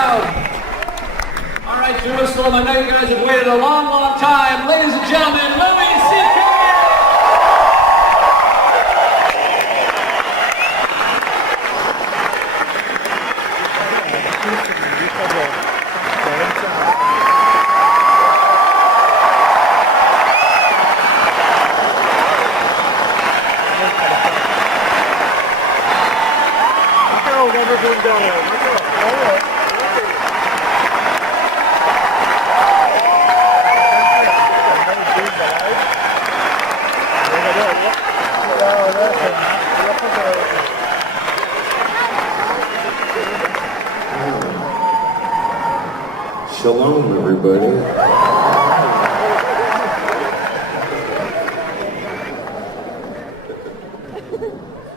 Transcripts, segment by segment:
crowd. All right, Jerusalem, I know you guys have waited a long, long time. Ladies and gentlemen, Louis C.K. Shalom, everybody.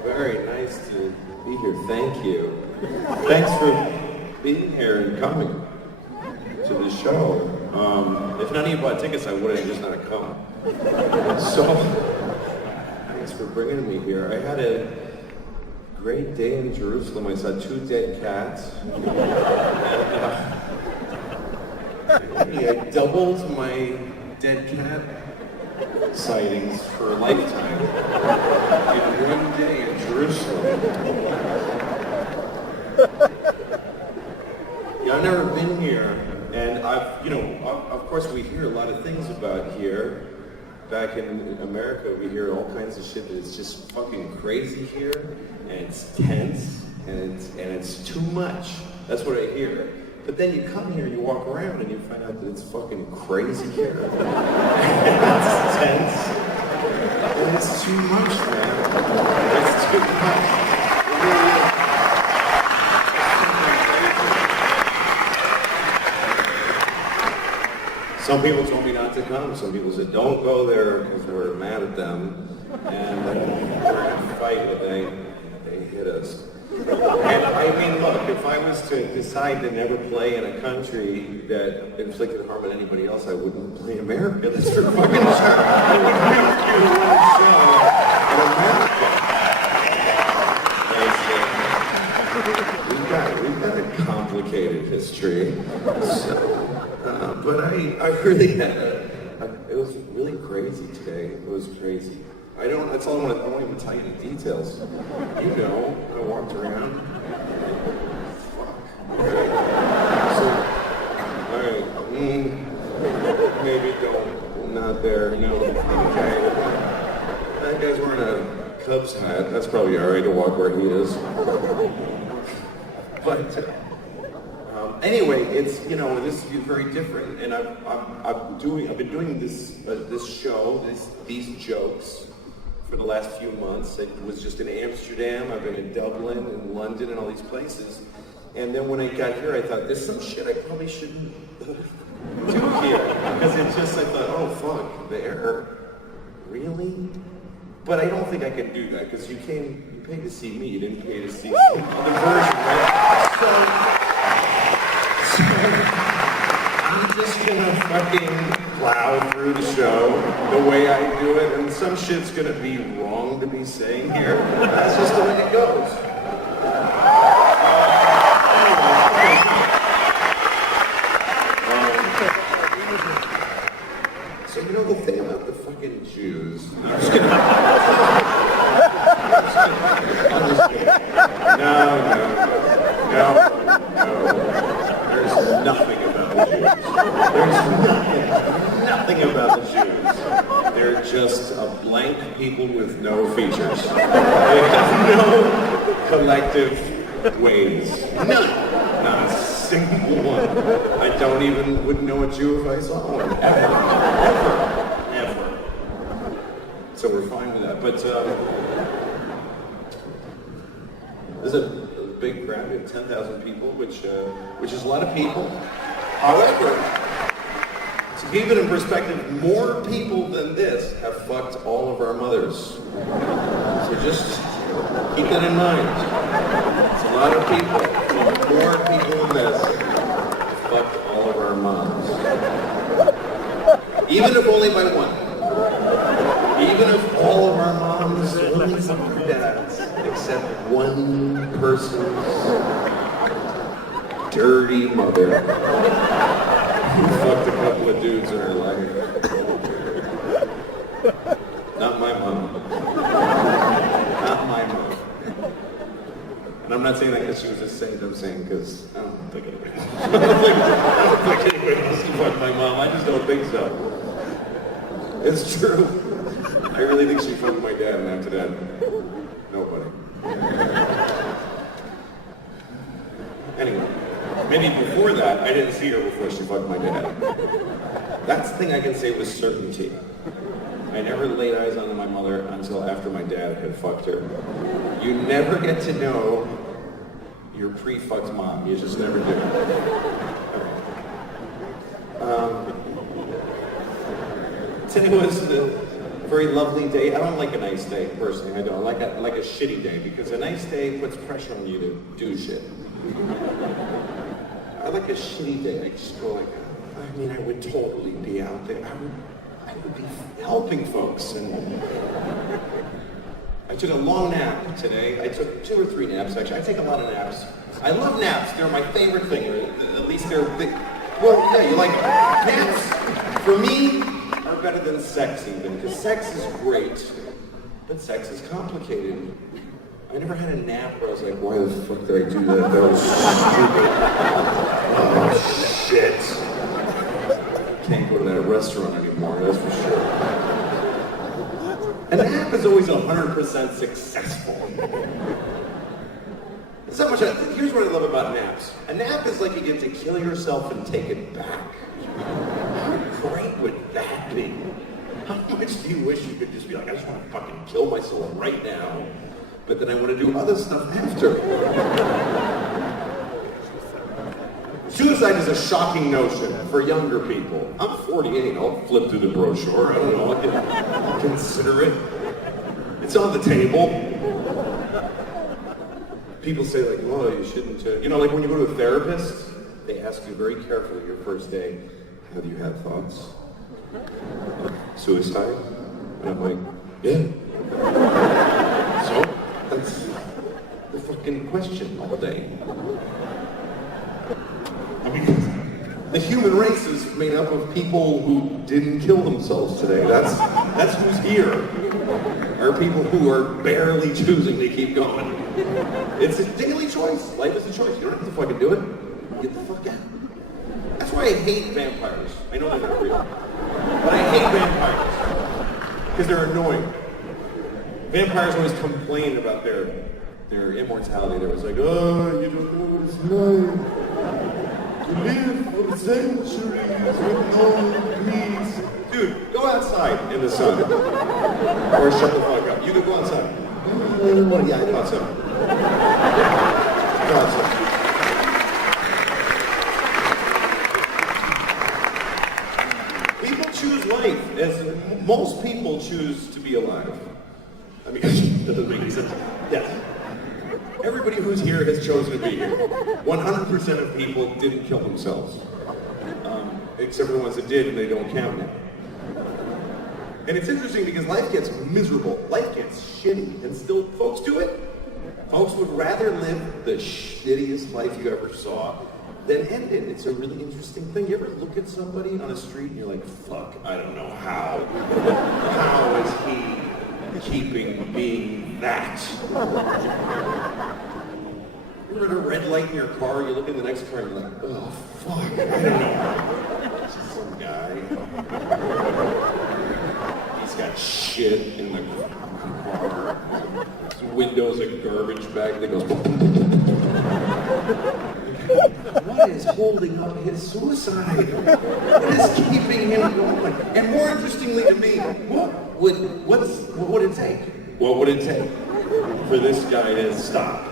Very nice to be here. Thank you. Thanks for being here and coming to the show. If none of you bought tickets, I would have just not come. So, thanks for bringing me here. I had a great day in Jerusalem. I saw 2 dead cats. I doubled my dead cat sightings for a lifetime in one day in Jerusalem. Yeah, I've never been here, and of course we hear a lot of things about here. Back in America, we hear all kinds of shit that it's just fucking crazy here, and it's tense, and it's too much. That's what I hear. But then you come here, you walk around, and you find out that it's fucking crazy here. It's tense. And it's too much, man. It's too much. It really is. Some people told me not to come. Some people said, don't go there because we're mad at them. And we're going to fight, but they hit us. And I mean, look, if I was to decide to never play in a country that inflicted harm on anybody else, I wouldn't play America. That's for fucking sure. I wouldn't do one show in America. We've got a complicated history. So, but I really had it was really crazy today. It was crazy. That's all I won't even tell you the details. You know, I walked around. Fuck. Okay. So, alright, maybe don't, not there, no, okay. That guy's wearing a Cubs hat. That's probably alright to walk where he is. But, anyway, it's, this is very different, and I've been doing this show, these jokes, for the last few months. It was just in Amsterdam, I've been in Dublin and London and all these places. And then when I got here, I thought, there's some shit I probably shouldn't do here. Because it's just, I thought, oh fuck, there? Really? But I don't think I can do that, because you paid to see me, you didn't pay to see the version, right? So I'm just gonna fucking plow through the show the way I do it, and some shit's gonna be wrong to be saying here. That's just the way it goes. So the thing about the fucking Jews. I'm just kidding. No. There's nothing about the Jews. There's nothing about the Jews. They're just a blank people with no features. They have no collective ways. None. Not a single one. I wouldn't know a Jew if I saw one. Ever. So we're fine with that. But there's a big crowd of 10,000 people, which is a lot of people. However, to keep it in perspective, more people than this have fucked all of our mothers. So just keep that in mind. It's a lot of people. More people than this have fucked all of our moms. Even if only by one. Even if all of our moms and dads, except one person's dirty mother who fucked a couple of dudes in her life. Not my mom. Not my mom. And I'm not saying that because she was a saint, I'm saying because I don't think anybody else. I don't think anybody else can fuck my mom. I just don't think so. It's true. I really think she fucked my dad, and after that, nobody. Anyway, maybe before that, I didn't see her before she fucked my dad. That's the thing I can say with certainty. I never laid eyes on my mother until after my dad had fucked her. You never get to know your pre-fucked mom. You just never do. Today was a very lovely day. I don't like a nice day, personally. I don't. I like a shitty day, because a nice day puts pressure on you to do shit. I like a shitty day. I just go like, I would totally be out there. I would be helping folks. And I took a long nap today. I took 2 or 3 naps, actually. I take a lot of naps. I love naps. They're my favorite thing. At least they're big. Well, yeah, you like naps. For me, are better than sex even, because sex is great, but sex is complicated. I never had a nap where I was like, why the fuck did I do that? That was stupid. Oh, shit. Can't go to that restaurant anymore, that's for sure. And a nap is always 100% successful. It's not much. Here's what I love about naps. A nap is like you get to kill yourself and take it back. How great would that be? How much do you wish you could just be like, I just want to fucking kill myself right now, but then I want to do other stuff after. Suicide is a shocking notion for younger people. I'm 48, I'll flip through the brochure, I don't know, I'll consider it. It's on the table. People say like, well, you shouldn't, like when you go to a therapist, they ask you very carefully your first day, have you had thoughts? Suicide? And I'm like, yeah. So, that's the fucking question all day. I mean, the human race is made up of people who didn't kill themselves today. That's who's here. Are people who are barely choosing to keep going. It's a daily choice. Life is a choice. You don't have to fucking do it. Get the fuck out. That's why I hate vampires. I know they're not real. But I hate vampires. Because they're annoying. Vampires always complain about their immortality. They're always like, oh, you don't know what it's like to live for centuries with no peace. Dude, go outside in the sun. Or shut the fuck up. You can go outside. Well, yeah, I thought so. Go outside. People choose life, as most people choose to be alive. I mean, that doesn't make any sense. Yes. Everybody who's here has chosen to be here. 100% of people didn't kill themselves. Except for the ones that did, and they don't count now. And it's interesting because life gets miserable. Life gets shitty, and still folks do it. Folks would rather live the shittiest life you ever saw than end it. It's a really interesting thing. You ever look at somebody on a street and you're like, fuck, I don't know how. How is he keeping being that? You're at a red light in your car, you look in the next car and you're like, oh fuck, I don't know. It's just some guy. He's got shit in the car. His window's a garbage bag that goes. What is holding up his suicide? What is keeping him going? And more interestingly to me, what would it take? What would it take for this guy to stop?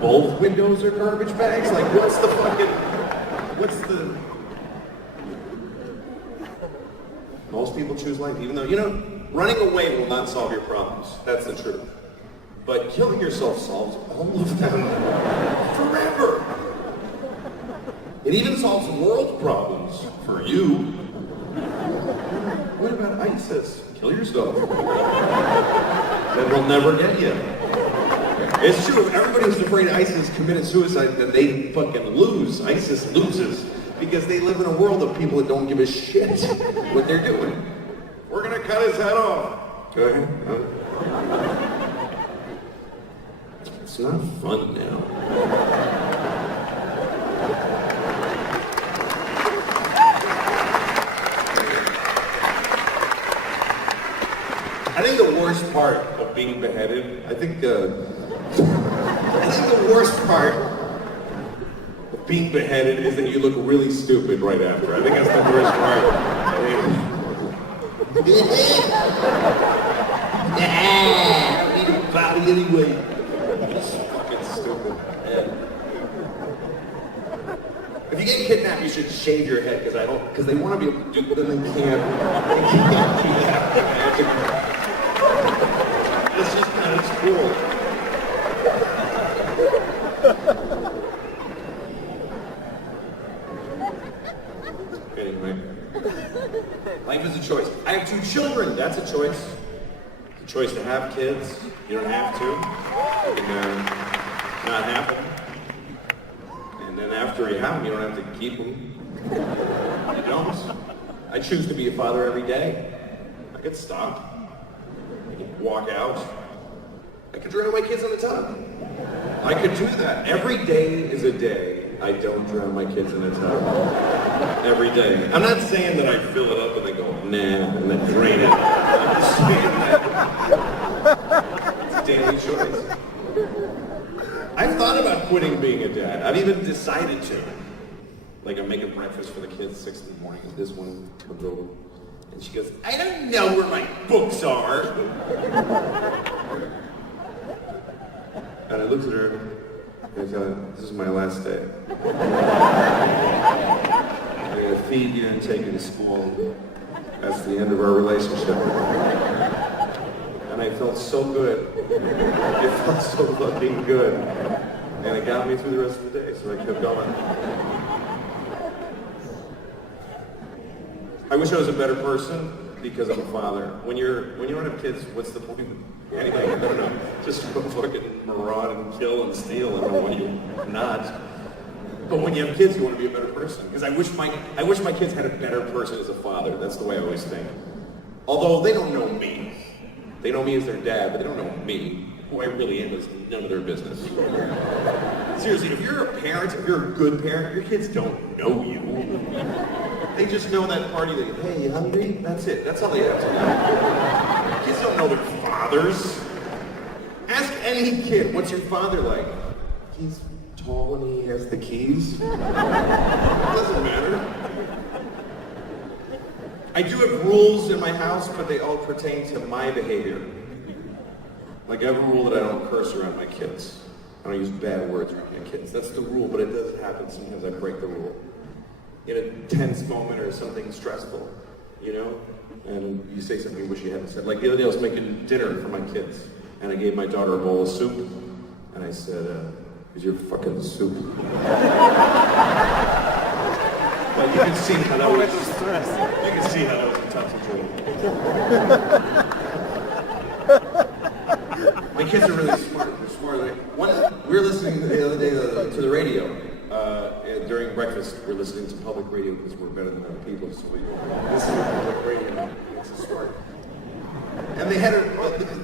Both windows are garbage bags? Like, what's the... Most people choose life, even though, running away will not solve your problems. That's the truth. But killing yourself solves all of them forever. It even solves world problems for you. What about ISIS? Kill yourself. Then we'll never get you. It's true. If everybody was afraid ISIS committed suicide, then they fucking lose. ISIS loses because they live in a world of people that don't give a shit what they're doing. We're gonna cut his head off. Go ahead. It's not fun now. I think the worst part of being beheaded, I think the worst part of being beheaded is that you look really stupid right after. I think that's the worst part. Body anyway. It's fucking stupid. Yeah. If you get kidnapped, you should shave your head because they want to be able to do it, but then they can't. They can't do that. It's just not as cool. Anyway, life is a choice. I have 2 children. That's a choice. It's a choice to have kids. You don't have to. You can not have them. And then after you have them, you don't have to keep them. You don't. I choose to be a father every day. I could stop. I could walk out. I could drown my kids in the tub. I could do that. Every day is a day I don't drown my kids in a tub. Every day. I'm not saying that I fill it up and then go, nah, and then drain it. I'm just saying that it's a daily choice. I've thought about quitting being a dad. I've even decided to. Like, I'm making breakfast for the kids 6 in the morning, and this one comes over. And she goes, I don't know where my books are. And I looked at her, and I thought, this is my last day. I'm going to feed you and take you to school. That's the end of our relationship. And I felt so good. It felt so fucking good. And it got me through the rest of the day, so I kept going. I wish I was a better person because I'm a father. When you don't have kids, what's the point of anything? I don't know. Just fucking maraud and kill and steal and when you're not. But when you have kids, you want to be a better person. Because I wish my kids had a better person as a father. That's the way I always think. Although they don't know me. They know me as their dad, but they don't know me. Who I really am is none of their business. Seriously, if you're a parent, if you're a good parent, your kids don't know you. They just know that party that, hey, you hungry? That's it. That's all they have to know. Kids don't know their fathers. Ask any kid, what's your father like? He's tall and he has the keys. It doesn't matter. I do have rules in my house, but they all pertain to my behavior. Like I have a rule that I don't curse around my kids. I don't use bad words around my kids. That's the rule, but it does happen sometimes I break the rule. In a tense moment or something stressful, you know? And you say something you wish you hadn't said. Like the other day I was making dinner for my kids, and I gave my daughter a bowl of soup, and I said, here's your fucking soup. But you can see how that was stress. You can see how that was a tough situation. My kids are really smart. They're smart. We were listening the other day to the radio. During breakfast, we're listening to public radio because we're better than other people, so we listen to public radio. It's a smart. And they had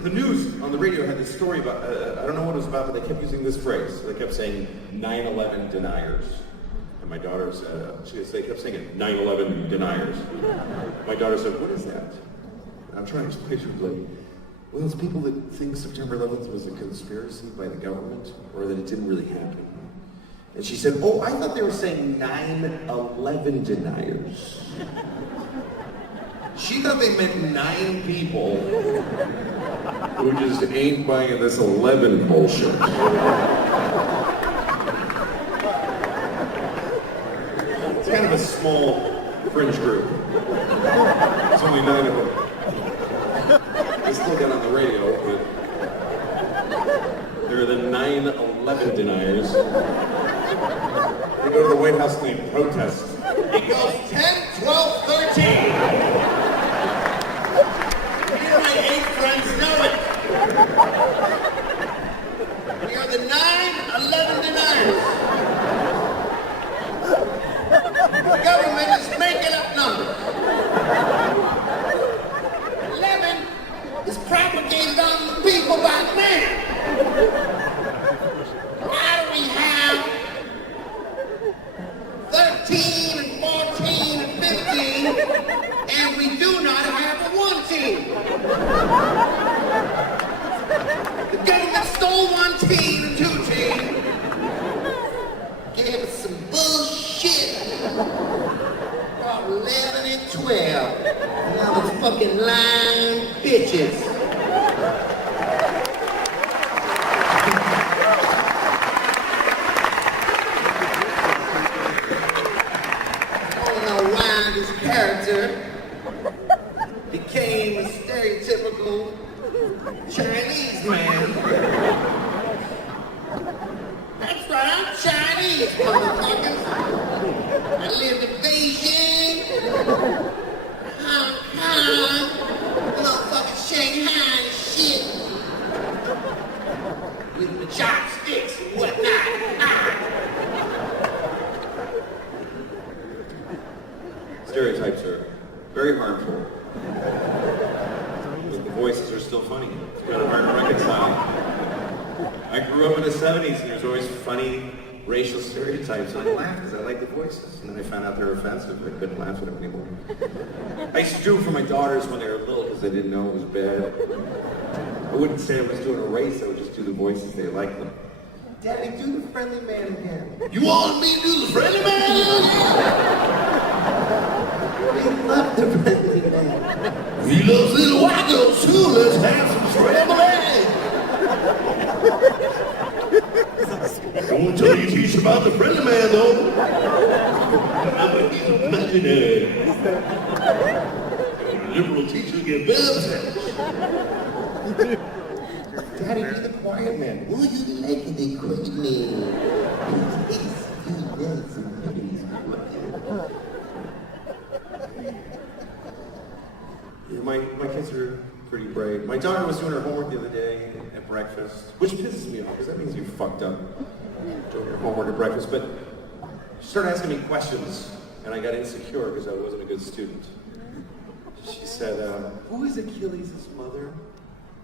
the news on the radio had this story about, I don't know what it was about, but they kept using this phrase. They kept saying 9/11 deniers. And my daughter said, they kept saying it, 9/11 deniers. My daughter said, what is that? And I'm trying to explain to her, like, well, it's people that think September 11th was a conspiracy by the government, or that it didn't really happen. And she said, oh, I thought they were saying 9/11 deniers. She thought they meant 9 people who just ain't buying this 11 bullshit. It's kind of a small fringe group. There's only 9 of them. They still get on the radio, but they're the 9/11 deniers. They go to the White House and they protest. It goes 10, 12, 13. Me and my 8 friends know it. We 13 and 14 and 15, and we do not have a 1 team. The government stole 1 team and 2 team, gave us some bullshit. Brought 11 and 12. Now the fucking lying bitches. This character became a stereotypical Chinese man. That's right, I'm Chinese, motherfuckers. I lived in Beijing, Hong Kong, motherfucking Shanghai and shit. With the chopsticks and whatnot. Stereotypes are very harmful. But the voices are still funny. It's kind of hard to reconcile. I grew up in the 70s and there's always funny racial stereotypes. And I laughed because I like the voices. And then I found out they were offensive. I couldn't laugh at them anymore. I used to do it for my daughters when they were little because they didn't know it was bad. I wouldn't say I was doing a race. I would just do the voices. They liked them. Daddy, do the friendly man again. You want me to do the friendly man? We love the friendly man. We love little white girls too. Let's have some friendly. Don't tell you teach about the friendly man though. Imagine liberal teachers get bubs. Daddy, be the quiet man. Will you like the quiet man? Yeah, my kids are pretty brave. My daughter was doing her homework the other day at breakfast, which pisses me off because that means you fucked up doing your homework at breakfast. But she started asking me questions, and I got insecure because I wasn't a good student. She said, "Who is Achilles' mother?"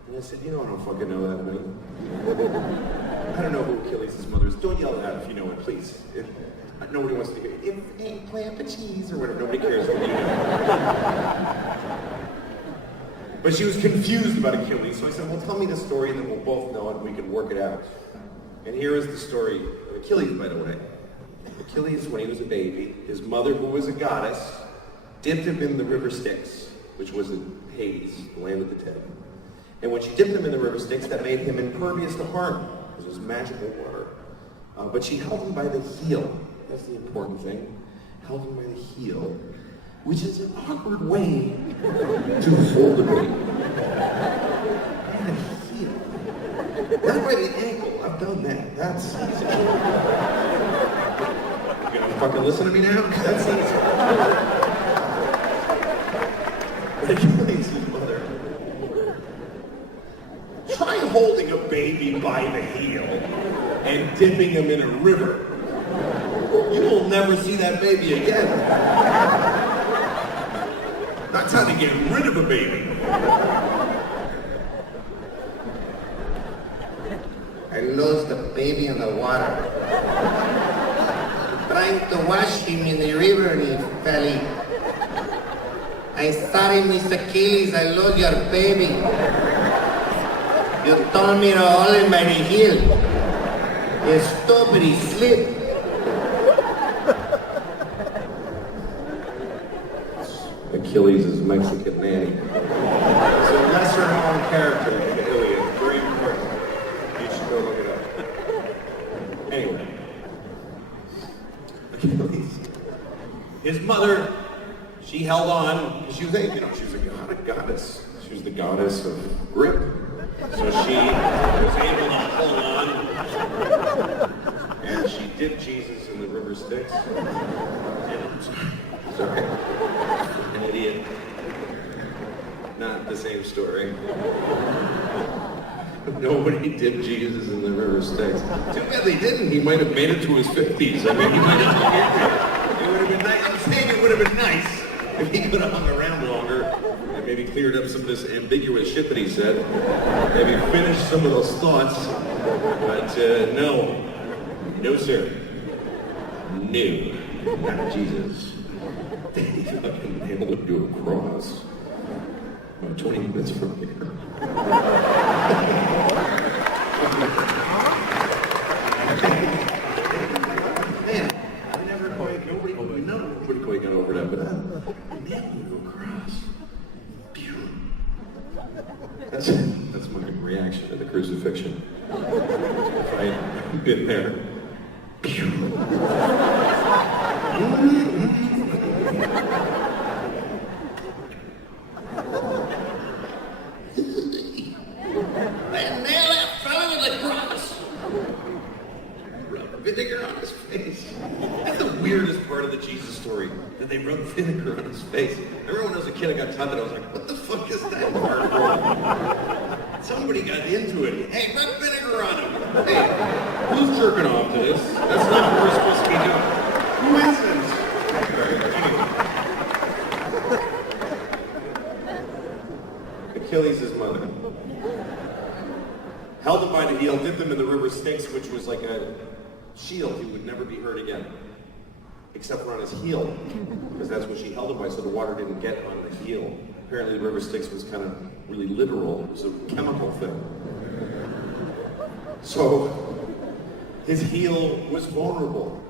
And I said, "I don't fucking know that, honey. I don't know who Achilles' mother is. Don't yell that if you know it, please. Nobody wants to hear it. If ain't plant cheese or whatever. Nobody cares what you know." But she was confused about Achilles, so I said, "Well, tell me the story, and then we'll both know it, and we can work it out." And here is the story of Achilles, by the way. Achilles, when he was a baby, his mother, who was a goddess, dipped him in the river Styx, which was the Hades, the land of the dead. And when she dipped him in the river Styx, that made him impervious to harm, because it was magical water. But she held him by the heel. That's the important thing. Held him by the heel, which is an awkward way to hold a baby. By the heel. Not by the ankle. I've done that. That's easy. You gonna fucking listen to me now? That's easy. Achilles' mother. Try holding a baby by the heel and dipping him in a river. You will never see that baby again. That's how to get rid of a baby. I lost the baby in the water. Trying to wash him in the river and he fell in. I'm sorry, Miss Achilles, I lost your baby. You told me to hold him by the heel. You stupid, he slipped. Achilles' Mexican nanny. It's a lesser known character in the Iliad. Very important. You should go look it up. Anyway. Achilles. His mother, she held on. She was a goddess. She was the goddess of grip. So she was able to hold on. And she dipped Jesus in the river Styx. Sorry. An idiot. Not the same story. Nobody dipped Jesus in the river Styx. Too bad they didn't. He might have made it to his 50s. I mean, he might have hung in there. It would have been nice. I'm saying it would have been nice if he could have hung around longer and maybe cleared up some of this ambiguous shit that he said. Maybe finished some of those thoughts. But no. No, sir. No. not Jesus. They fucking nailed him to a cross. About 20 minutes from here. Man, I never quite, nobody quite got over that, but nailed him to a cross. Pew. That's my reaction to the crucifixion. If I had been there. Pew. They nailed that fella to the cross. Rub vinegar on his face. That's the weirdest part of the Jesus story, that they rubbed vinegar on his face. I remember when I was a kid, I got taught that. I was like, what the fuck is that part for? Somebody got into it. Hey, rub vinegar on him. Hey, who's jerking off to this? That's not what we're supposed to be doing. Who is this? Achilles' his mother held him by the heel, dipped him in the river Styx, which was like a shield. He would never be hurt again, except for on his heel, because that's what she held him by, so the water didn't get on the heel. Apparently the river Styx was kind of really literal. It was a chemical thing. So his heel was vulnerable.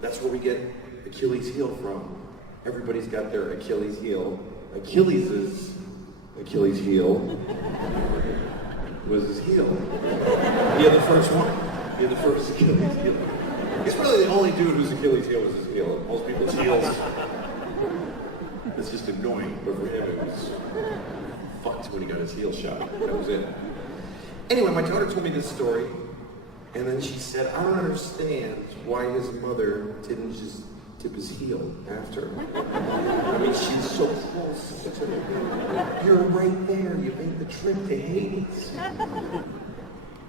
That's where we get Achilles' heel from. Everybody's got their Achilles' heel. Achilles' heel was his heel. He had the first one. He had the first Achilles' heel. He's probably the only dude whose Achilles' heel was his heel. Most people's heels, it's just annoying, but for him it was fucked when he got his heel shot. That was it. Anyway, my daughter told me this story, and then she said, I don't understand why his mother didn't just tip his heel after. I mean, she's so close to him. You're right there. You made the trip to Hades.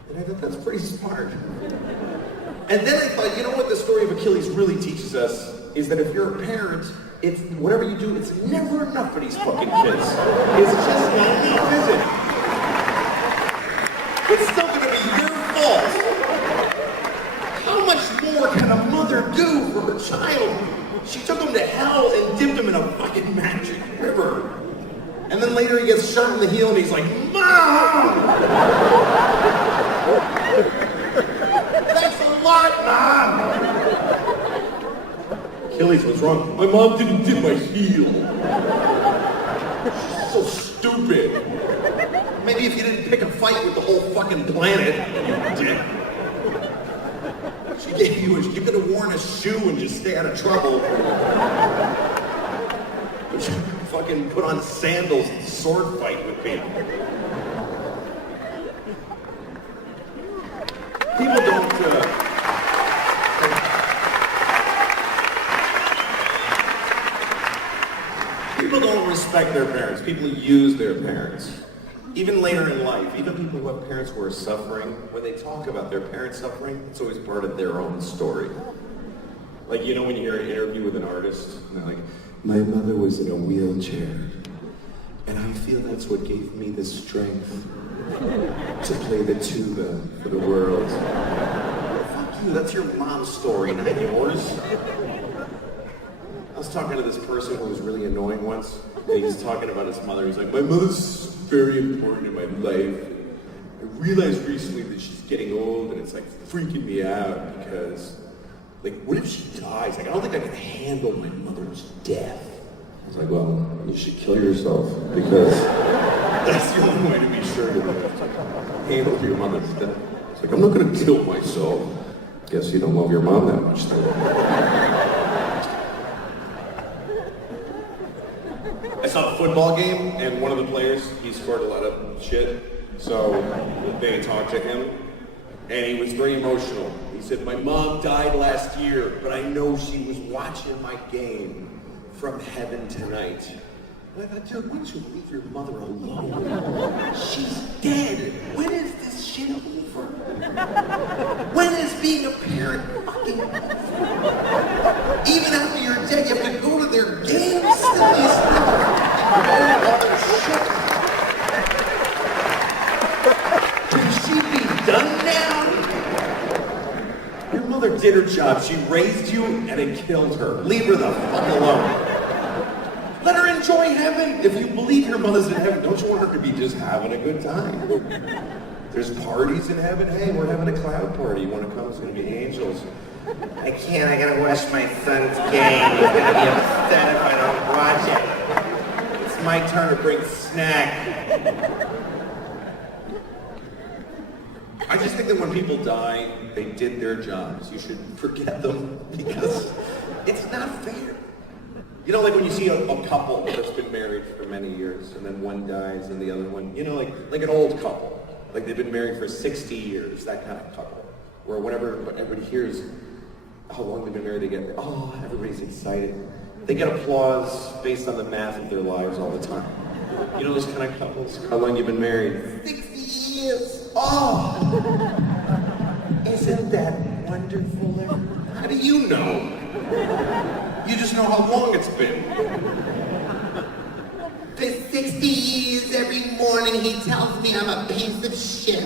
And I thought, that's pretty smart. And then I thought, you know what the story of Achilles really teaches us is that if you're a parent, it's whatever you do, it's never enough for these fucking kids. It's just not enough, is it? It's still going to be your fault. How much more can a mother do for her child? She took him to hell and dipped him in a fucking magic river. And then later he gets shot in the heel and he's like, Mom! That's a lot, Mom! Achilles, what's wrong? My mom didn't dip my heel. She's so stupid. Maybe if you didn't pick a fight with the whole fucking planet, you did. She gave you you could have worn a shoe and just stay out of trouble. But you fucking put on sandals and sword fight with people. People don't, people don't respect their parents. People use their parents. Even later in life, even people who have parents who are suffering, when they talk about their parents suffering, it's always part of their own story. Like, you know when you hear an interview with an artist, and they're like, my mother was in a wheelchair, and I feel that's what gave me the strength to play the tuba for the world. Fuck you, that's your mom's story, not yours. I was talking to this person who was really annoying once, and he was talking about his mother. He's like, my mother's very important in my life. I realized recently that she's getting old, and it's like freaking me out because, like, what if she dies? Like, I don't think I can handle my mother's death. I was like, well, you should kill yourself because that's the only way to be sure to handle your mother's death. It's like, I'm not gonna kill myself. Guess you don't love your mom that much, then. I saw a football game, and one of the players, he scored a lot of shit, so they talked to him, and he was very emotional. He said, my mom died last year, but I know she was watching my game from heaven tonight. And I thought, dude, why don't you leave your mother alone? She's dead. When is this shit over? When is being a parent fucking over? Even after you're dead, you have to go to their games still. Can she be done now? Your mother did her job. She raised you and it killed her. Leave her the fuck alone. Let her enjoy heaven. If you believe your mother's in heaven, don't you want her to be just having a good time? There's parties in heaven. Hey, we're having a cloud party. You want to come? It's going to be angels. I can't, I gotta watch my son's game. He's gonna be upset if I don't watch it. It's my turn to bring snack. I just think that when people die, they did their jobs. You should forget them because it's not fair. You know, like when you see a couple that's been married for many years and then one dies and the other one, you know, like an old couple. Like they've been married for 60 years, that kind of couple. Where whenever everybody hears how long they've been married, they get, oh, everybody's excited. They get applause based on the math of their lives all the time. You know those kind of couples? How long you've been married? 60 years. Oh! Isn't that wonderful? How do you know? You just know how long it's been. For 60 years, every morning he tells me I'm a piece of shit.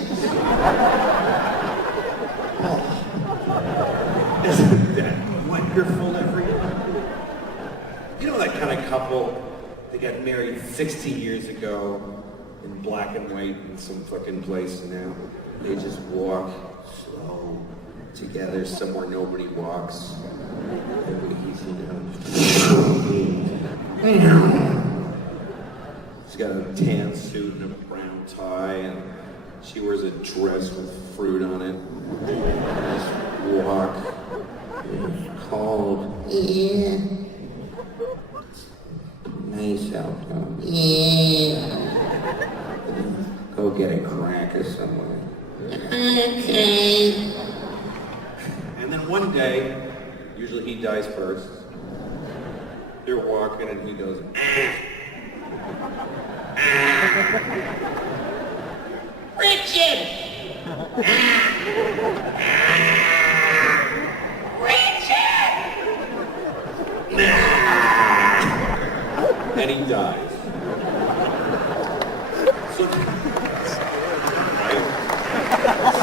Isn't that wonderful, everyone? You know that kind of couple, they got married 60 years ago in black and white in some fucking place now. They just walk slow together somewhere nobody walks. She's got a tan suit and a brown tie, and she wears a dress with fruit on it. Just walk. It's cold. Yeah. Nice out, huh? Yeah. Go get a cracker somewhere. Okay. And then one day, usually he dies first. They're walking and he goes, Richard! Richard! and he dies.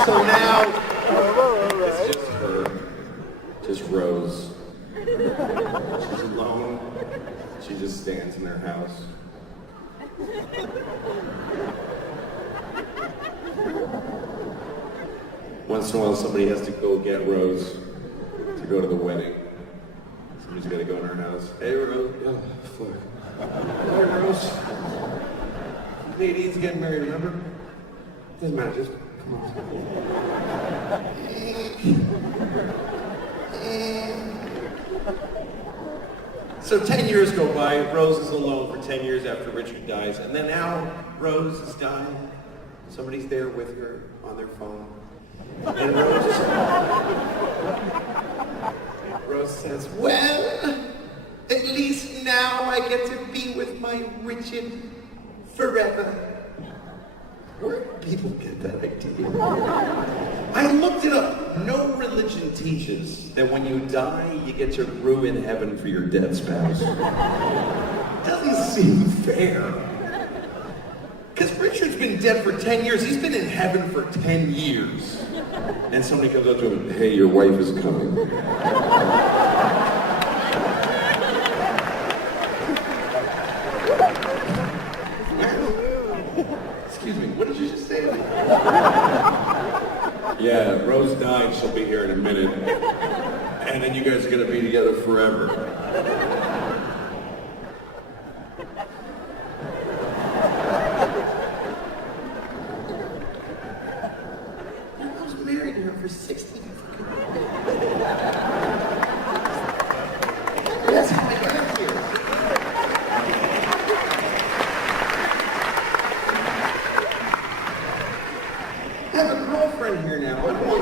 So now, it's just her, just Rose. She's alone. She just stands in her house. Once in a while, somebody has to go get Rose to go to the wedding. Somebody's got to go in her house. Hey, Rose. Oh, fuck. Hi, Rose. Nadine's getting married, remember? Doesn't matter, just come on. So 10 years go by, Rose is alone for 10 years after Richard dies, and then now Rose is dying. Somebody's there with her on their phone. And Rose says, well, at least now I get to be with my Richard forever. Where do people get that idea? I looked it up. No religion teaches that when you die, you get to ruin heaven for your dead spouse. Doesn't seem fair. Because Richard's been dead for 10 years. He's been in heaven for 10 years. And somebody comes up to him, hey, your wife is coming. Excuse me, what did you just say? Yeah, Rose died, she'll be here in a minute. And then you guys are gonna be together forever. I was married to her for 60 fucking That's how I got here. I have a girlfriend here now. I don't want...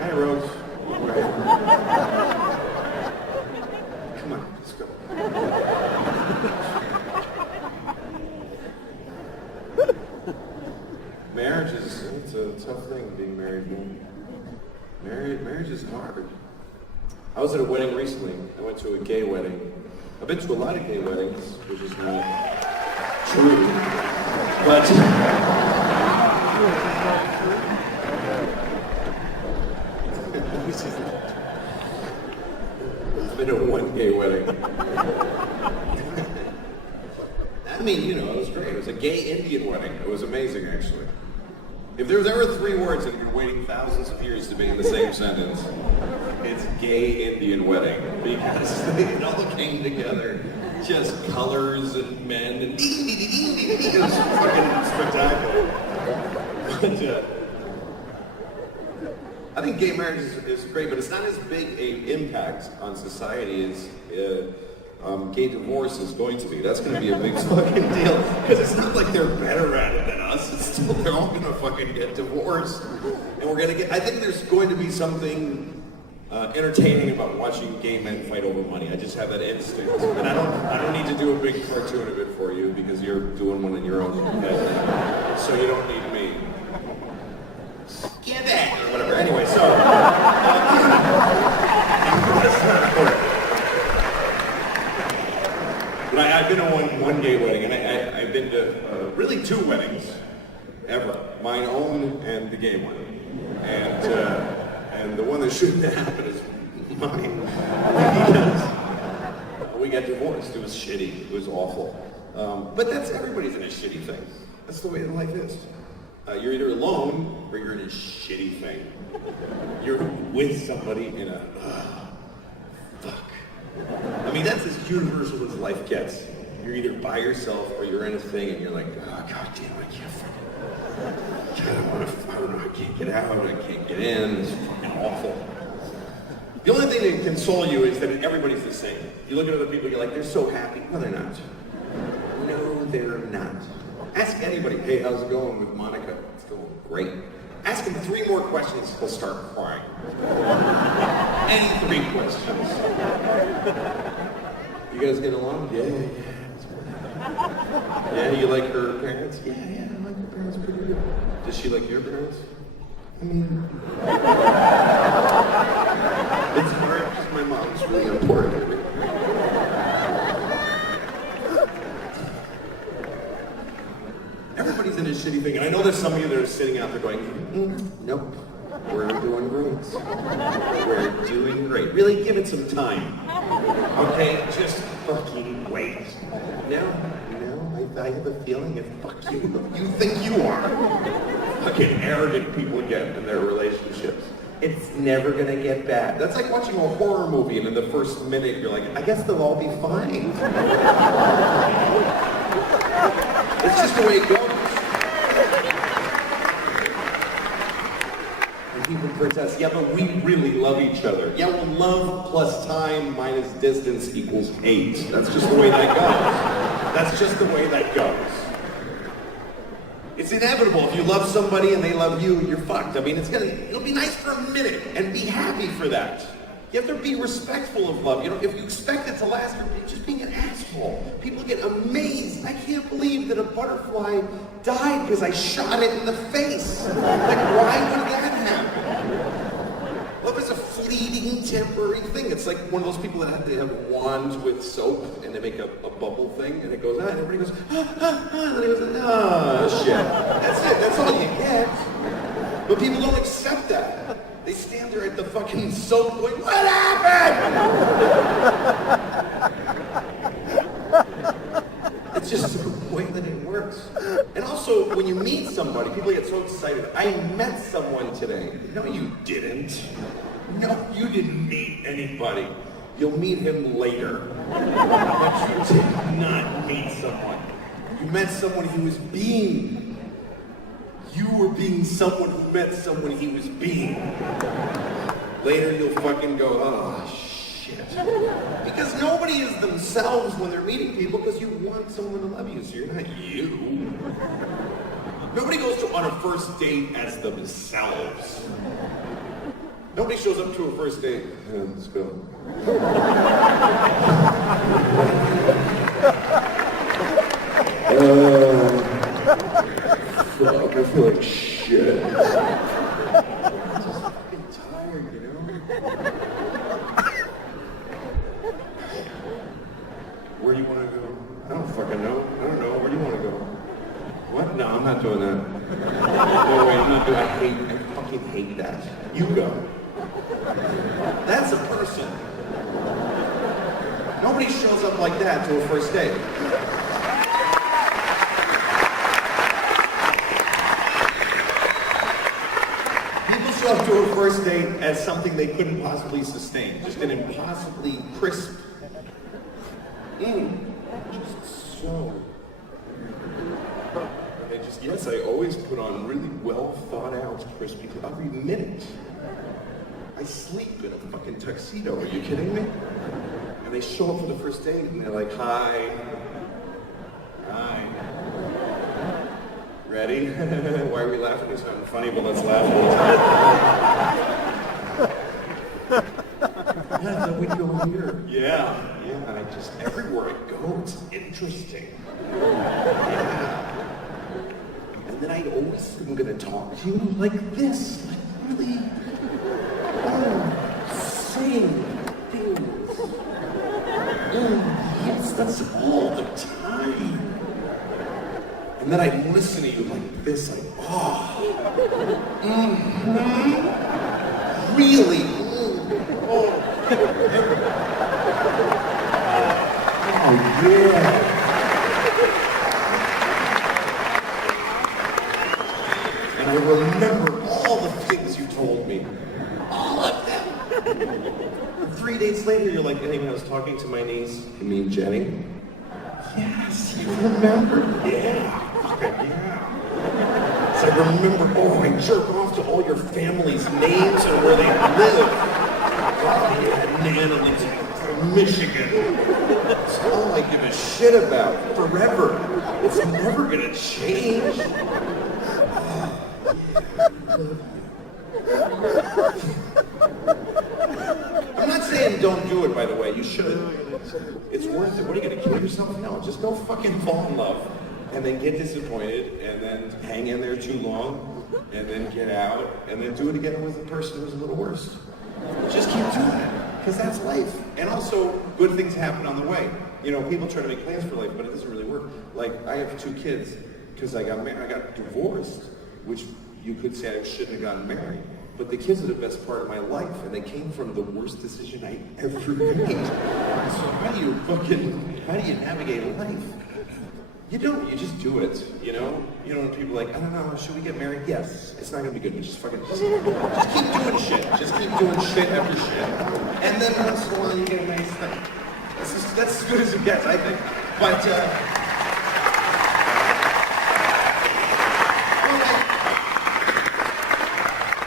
Hi, Rose. Right. Come on, let's go. Marriage it's a tough thing, being married. Marriage is hard. I was at a wedding recently. I went to a gay wedding. I've been to a lot of gay weddings, which is not true. But It's been a one gay wedding. I mean, you know, it was great. It was a gay Indian wedding. It was amazing, actually. If there's ever three words that have been waiting thousands of years to be in the same sentence, it's gay Indian wedding. Because it all came together. Just colors and men and it was fucking spectacular. But, I think gay marriage is great, but it's not as big an impact on society as gay divorce is going to be. That's going to be a big fucking deal, because it's not like they're better at it than us. It's still, they're all going to fucking get divorced. And we're going to get, I think there's going to be something entertaining about watching gay men fight over money. I just have that instinct. And I don't need to do a big cartoon of it for you, because you're doing one in your own head now. So you don't need me. Get it! Or whatever. Anyway, so... But I've been to one gay wedding, and I've been to really two weddings, ever. Mine own and the gay one. And the one that shouldn't happen is mine. Because we got divorced. It was shitty. It was awful. But that's, everybody's in a shitty thing. That's the way life is. You're either alone or you're in a shitty thing. You're with somebody in a, fuck. I mean, that's as universal as life gets. You're either by yourself or you're in a thing and you're like, oh, god damn, I can't fucking, I don't know, I can't get out, I can't get in, it's fucking awful. The only thing that can console you is that everybody's the same. You look at other people, you're like, they're so happy. No, they're not. No, they're not. Ask anybody, hey, how's it going with Monica? It's going great. Ask him 3 more questions, he'll start crying. Any 3 questions. You guys get along? Yeah. Yeah, you like her parents? Yeah, I like her parents pretty good. Does she like your parents? I mean... It's hard because my mom's really important to me. Everybody's in a shitty thing, and I know there's some of you that are sitting out there going, nope, we're doing great. We're doing great. Really, give it some time. Okay, just fucking wait. No, I have a feeling it's fuck you. You think you are. Fucking arrogant people get in their relationships. It's never gonna get bad. That's like watching a horror movie, and in the first minute you're like, I guess they'll all be fine. It's just the way it goes. And people protest, yeah, but we really love each other. Yeah, well, love plus time minus distance equals hate. That's just the way that goes. That's just the way that goes. It's inevitable. If you love somebody and they love you, you're fucked. I mean, it'll be nice for a minute, and be happy for that. You have to be respectful of love. You know, if you expect it to last, you're just being an asshole. People get amazed. I can't believe that a butterfly died because I shot it in the face. Like, why would that happen? Love is a fleeting, temporary thing. It's like one of those people that have wands with soap, and they make a bubble thing, and it goes, and everybody goes, and then he goes, shit. That's it. That's all you get. But people don't accept that. They stand there at the fucking soap going, what happened? It's just the way that it works. And also, when you meet somebody, people get so excited. I met someone today. No, you didn't. No, you didn't meet anybody. You'll meet him later. But you did not meet someone. You met someone he was being. You were being someone who met someone he was being. Later you'll fucking go, oh shit. Because nobody is themselves when they're meeting people, because you want someone to love you, so you're not you. Nobody goes on a first date as themselves. Nobody shows up to a first date. Yeah, let's go. Fuck, I feel like shit. I'm just fucking tired, you know? Where do you want to go? I don't fucking know. I don't know. Where do you want to go? What? No, I'm not doing that. No, wait, I'm not doing that. I fucking hate that. You go. That's a person. Nobody shows up like that to a first date. People show up to a first date as something they couldn't possibly sustain. Just an impossibly crisp. Just so. Yes, I always put on really well thought out crispy every minute. I sleep in a fucking tuxedo, are you kidding me? And they show up for the first date and they're like, hi. Hi. Ready? Why are we laughing? There's nothing funny, but let's laugh all the time. Yeah, I thought we'd go here. Yeah, I just, everywhere I go, it's interesting. Yeah. And then I'd always think I'm gonna talk to you like this, like really, saying things. Yes, that's all the time. And then I'd listen to you like this, like, really, yeah. And I remember all the things you told me. All of them. 3 days later, you're like, hey, when I was talking to my niece, you mean Jenny? Yes, you remember. Yeah. So I remember, I jerk off to all your family's names and where they live. Oh, yeah, Nana from Michigan. It's all I give a shit about forever. It's never gonna change. I'm not saying don't do it, by the way. You should. It's worth it. What are you gonna kill yourself? No, just go fucking fall in love, and then get disappointed, and then hang in there too long, and then get out, and then do it again with the person who's a little worse. Just keep doing it, because that's life. And also, good things happen on the way. You know, people try to make plans for life, but it doesn't really work. Like, I have 2 kids, because I got divorced, which you could say I shouldn't have gotten married. But the kids are the best part of my life, and they came from the worst decision I ever made. So how do you navigate life? You don't, you just do it, you know? You know, people are like, I don't know, should we get married? Yes. It's not gonna be good, but just keep doing shit. Just keep doing shit after shit. And then once in a while you get a nice thing. That's as good as it gets, I think. But,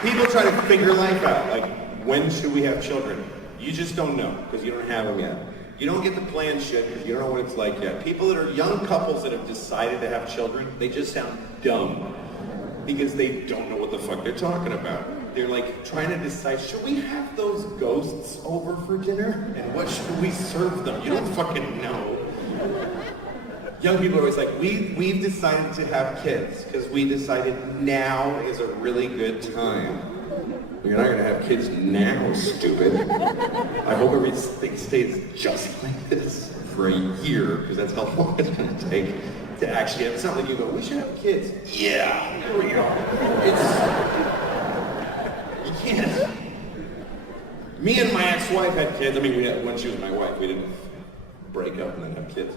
people try to figure life out, like, when should we have children? You just don't know, because you don't have them yet. You don't get to plan shit, because you don't know what it's like yet. People that are young couples that have decided to have children, they just sound dumb, because they don't know what the fuck they're talking about. They're like trying to decide, should we have those ghosts over for dinner? And what should we serve them? You don't fucking know. Young people are always like, we've decided to have kids because we decided now is a really good time. You're not gonna have kids now, stupid. I hope everything stays just like this for a year, because that's how long it's gonna take to actually have. It's not like you go, we should have kids. Yeah, here we go. You can't. Me and my ex-wife had kids. I mean, when she was my wife, we didn't break up and then have kids.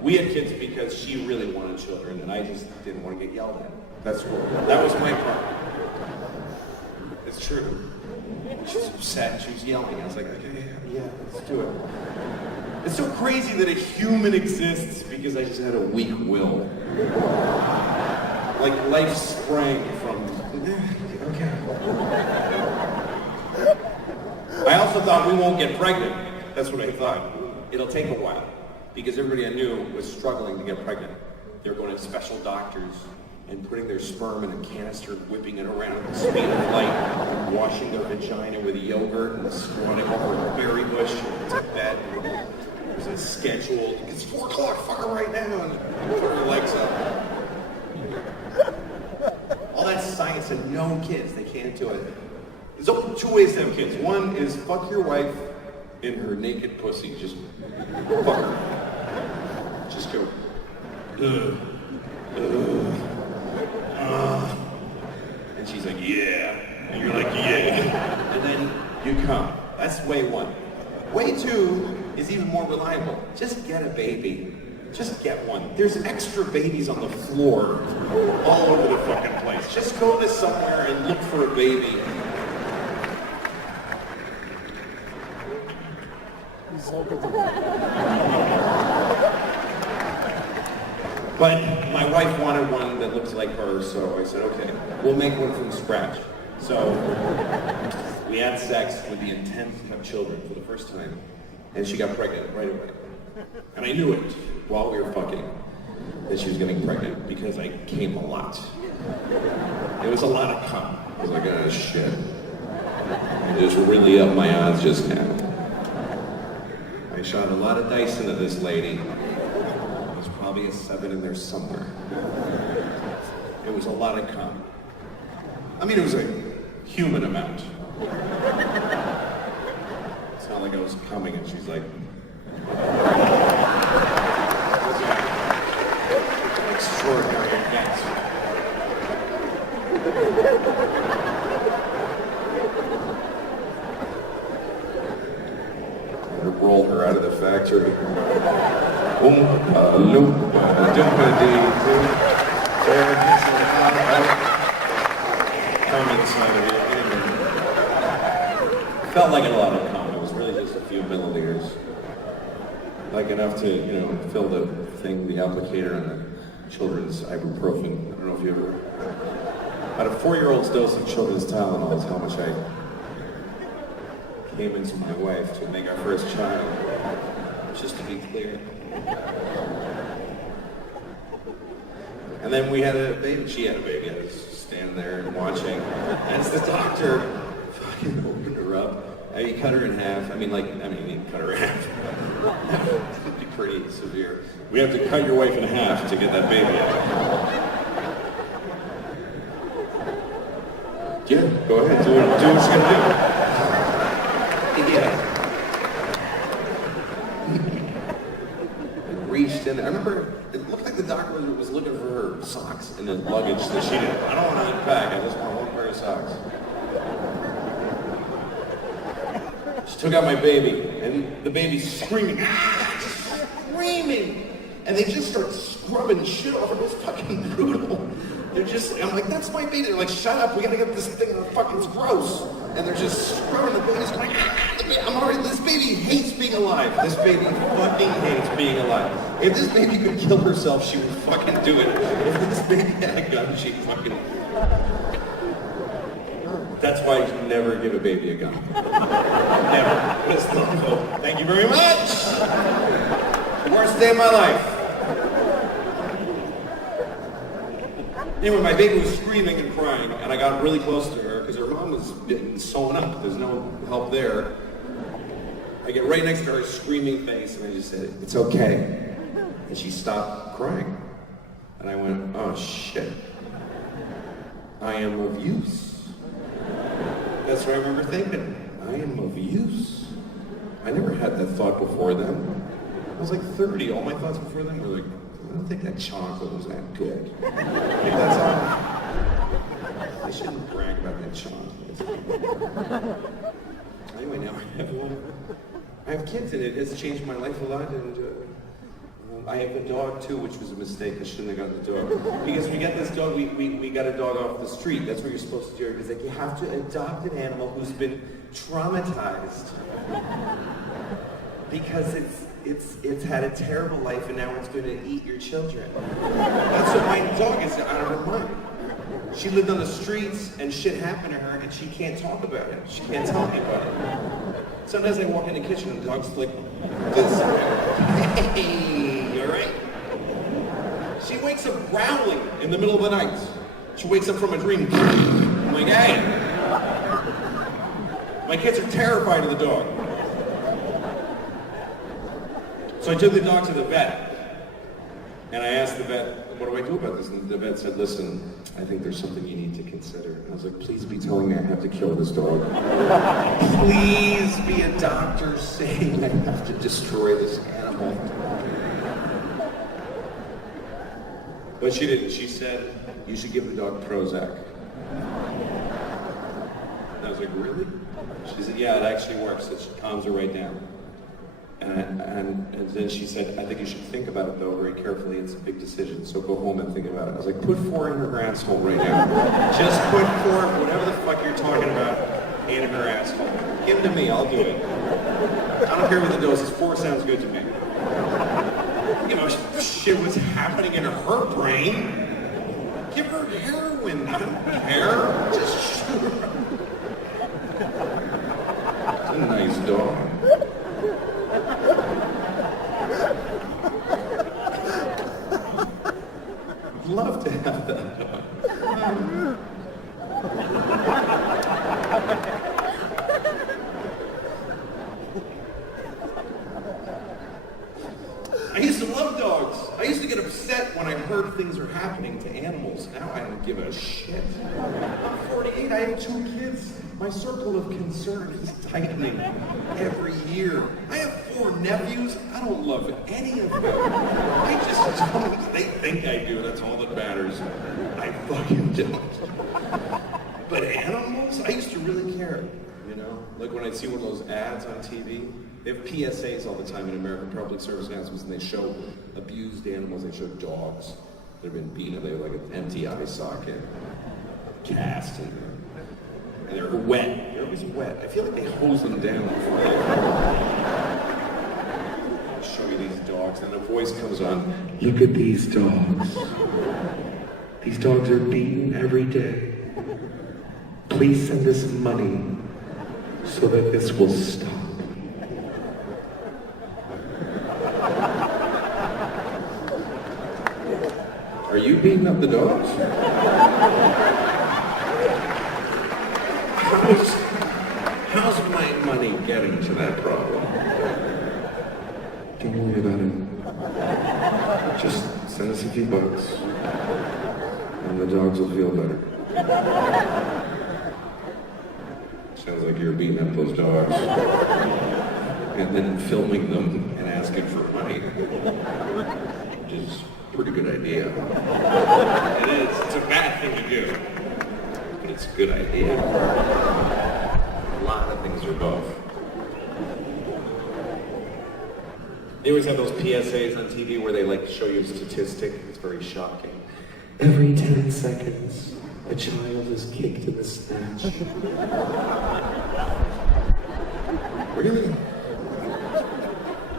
We had kids because she really wanted children, and I just didn't want to get yelled at. That was my problem. It's true. She was upset. She was yelling. I was like, okay, yeah, let's do it. It's so crazy that a human exists because I just had a weak will. Like life sprang from. Okay. I also thought we won't get pregnant. That's what I thought. It'll take a while. Because everybody I knew was struggling to get pregnant. They were going to special doctors and putting their sperm in a canister, whipping it around at the speed of light, washing their vagina with yogurt and squatting over a berry bush to bed. It was scheduled. It's 4 o'clock, fucker, right now, and put her legs up. All that science and no kids, they can't do it. There's only 2 ways to have kids. One is fuck your wife in her naked pussy. Just fuck her. Just go. And she's like, yeah. And you're like, yeah. you come. That's way one. Way two is even more reliable. Just get a baby. Just get one. There's extra babies on the floor all over the fucking place. Just go to somewhere and look for a baby. But my wife wanted one that looked like her, so I said, okay, we'll make one from scratch. So we had sex with the intent to have children for the first time, and she got pregnant right away. And I knew it while we were fucking that she was getting pregnant because I came a lot. It was a lot of cum. I was like, oh shit. I just really upped my odds just now. I shot a lot of dice into this lady. There's probably a 7 in there somewhere. It was a lot of cum. I mean, it was a human amount. It's not like I was coming and she's like, extraordinary event. Roll her out of the factory. Oompa loompa doompa-dee. Come inside of you. Felt like a lot of cum. It was really just a few milliliters. Like enough to, you know, fill the thing, the applicator, and the children's ibuprofen. I don't know if you ever... About a 4-year-old's dose of children's Tylenol is how much I came into my wife to make our first child, just to be clear. And then we had a baby. She had a baby. I was standing there and watching. As the doctor fucking opened her up, he cut her in half. He cut her in half. It'd be pretty severe. We have to cut your wife in half to get that baby out. Yeah, go ahead. Do what you're gonna do. Yeah. Reached in there. I remember it looked like the doctor was looking for her socks in the luggage that she didn't. I don't want to unpack. I just want one pair of socks. She took out my baby, and the baby's screaming, screaming, and they just start scrubbing shit off. It was fucking brutal. They're just, I'm like, that's my baby. They're like, shut up, we gotta get this thing, it's gross. And they're just scrubbing the baby's going, this baby hates being alive. This baby fucking hates being alive. If this baby could kill herself, she would fucking do it. If this baby had a gun, she'd fucking... That's why you never give a baby a gun. Never. Thank you very much. Worst day of my life. Anyway, my baby was screaming and crying, and I got really close to her because her mom was getting sewn up. There's no help there. I get right next to her screaming face, and I just said, "It's okay." And she stopped crying. And I went, "Oh shit. I am of use." That's what I remember thinking. I am of use. I never had that thought before then. I was like 30. All my thoughts before then were like, I don't think that chocolate was that good. I think that's all. I shouldn't brag about that chocolate. Anyway, now I have kids, and it has changed my life a lot, and I have a dog too, which was a mistake. I shouldn't have gotten the dog. Because we got this dog, we got a dog off the street. That's what you're supposed to do. It's like you have to adopt an animal who's been traumatized. Because it's had a terrible life and now it's going to eat your children. That's what my dog is out of her mind. She lived on the streets and shit happened to her and she can't talk about it. She can't tell anybody. Sometimes I walk in the kitchen and the dog's like this. Hey, you alright? She wakes up growling in the middle of the night. She wakes up from a dream. I'm like, hey. My kids are terrified of the dog. So I took the dog to the vet, and I asked the vet, what do I do about this? And the vet said, listen, I think there's something you need to consider. And I was like, please be telling me I have to kill this dog. Please be a doctor saying I have to destroy this animal. But she didn't. She said, you should give the dog Prozac. That was like, really? She said, yeah, it actually works. It calms her right down. And then she said, I think you should think about it though very carefully. It's a big decision, so go home and think about it. I was like, put 4 in her asshole right now. Just put 4, whatever the fuck you're talking about, in her asshole. Give it to me, I'll do it. I don't care what the dose is. 4 sounds good to me. You know, shit was happening in her brain. Give her heroin. I don't care. Just shoot her. It's a nice dog. I'd love to have that dog. I used to love dogs. I used to get upset when I heard things are happening to animals. Now I don't give a shit. I'm 48, I have 2 kids. My circle of concern is tightening every year. I have 4 nephews. I don't love any of them. I just don't. They think I do. That's all that matters. I fucking don't. But animals, I used to really care. You know, like when I'd see one of those ads on TV. They have PSAs all the time in American public service announcements, and they show abused animals. They show dogs that have been beaten. They have like an empty eye socket, cast, and they're wet. They're always wet. I feel like they hose them down before they show you these dogs, and a voice comes on. Look at these dogs. These dogs are beaten every day. Please send us money so that this will stop. Are you beating up the dogs? How's my money getting to that problem? Don't worry about it. Just send us a few bucks, and the dogs will feel better. Sounds like you're beating up those dogs, and then filming them and asking for money, which is a pretty good idea. It is. It's a bad thing to do, but it's a good idea. A lot of things are both. They always have those PSAs on TV where they like show you a statistic. It's very shocking. Every 10 seconds, a child is kicked in the snatch. Really?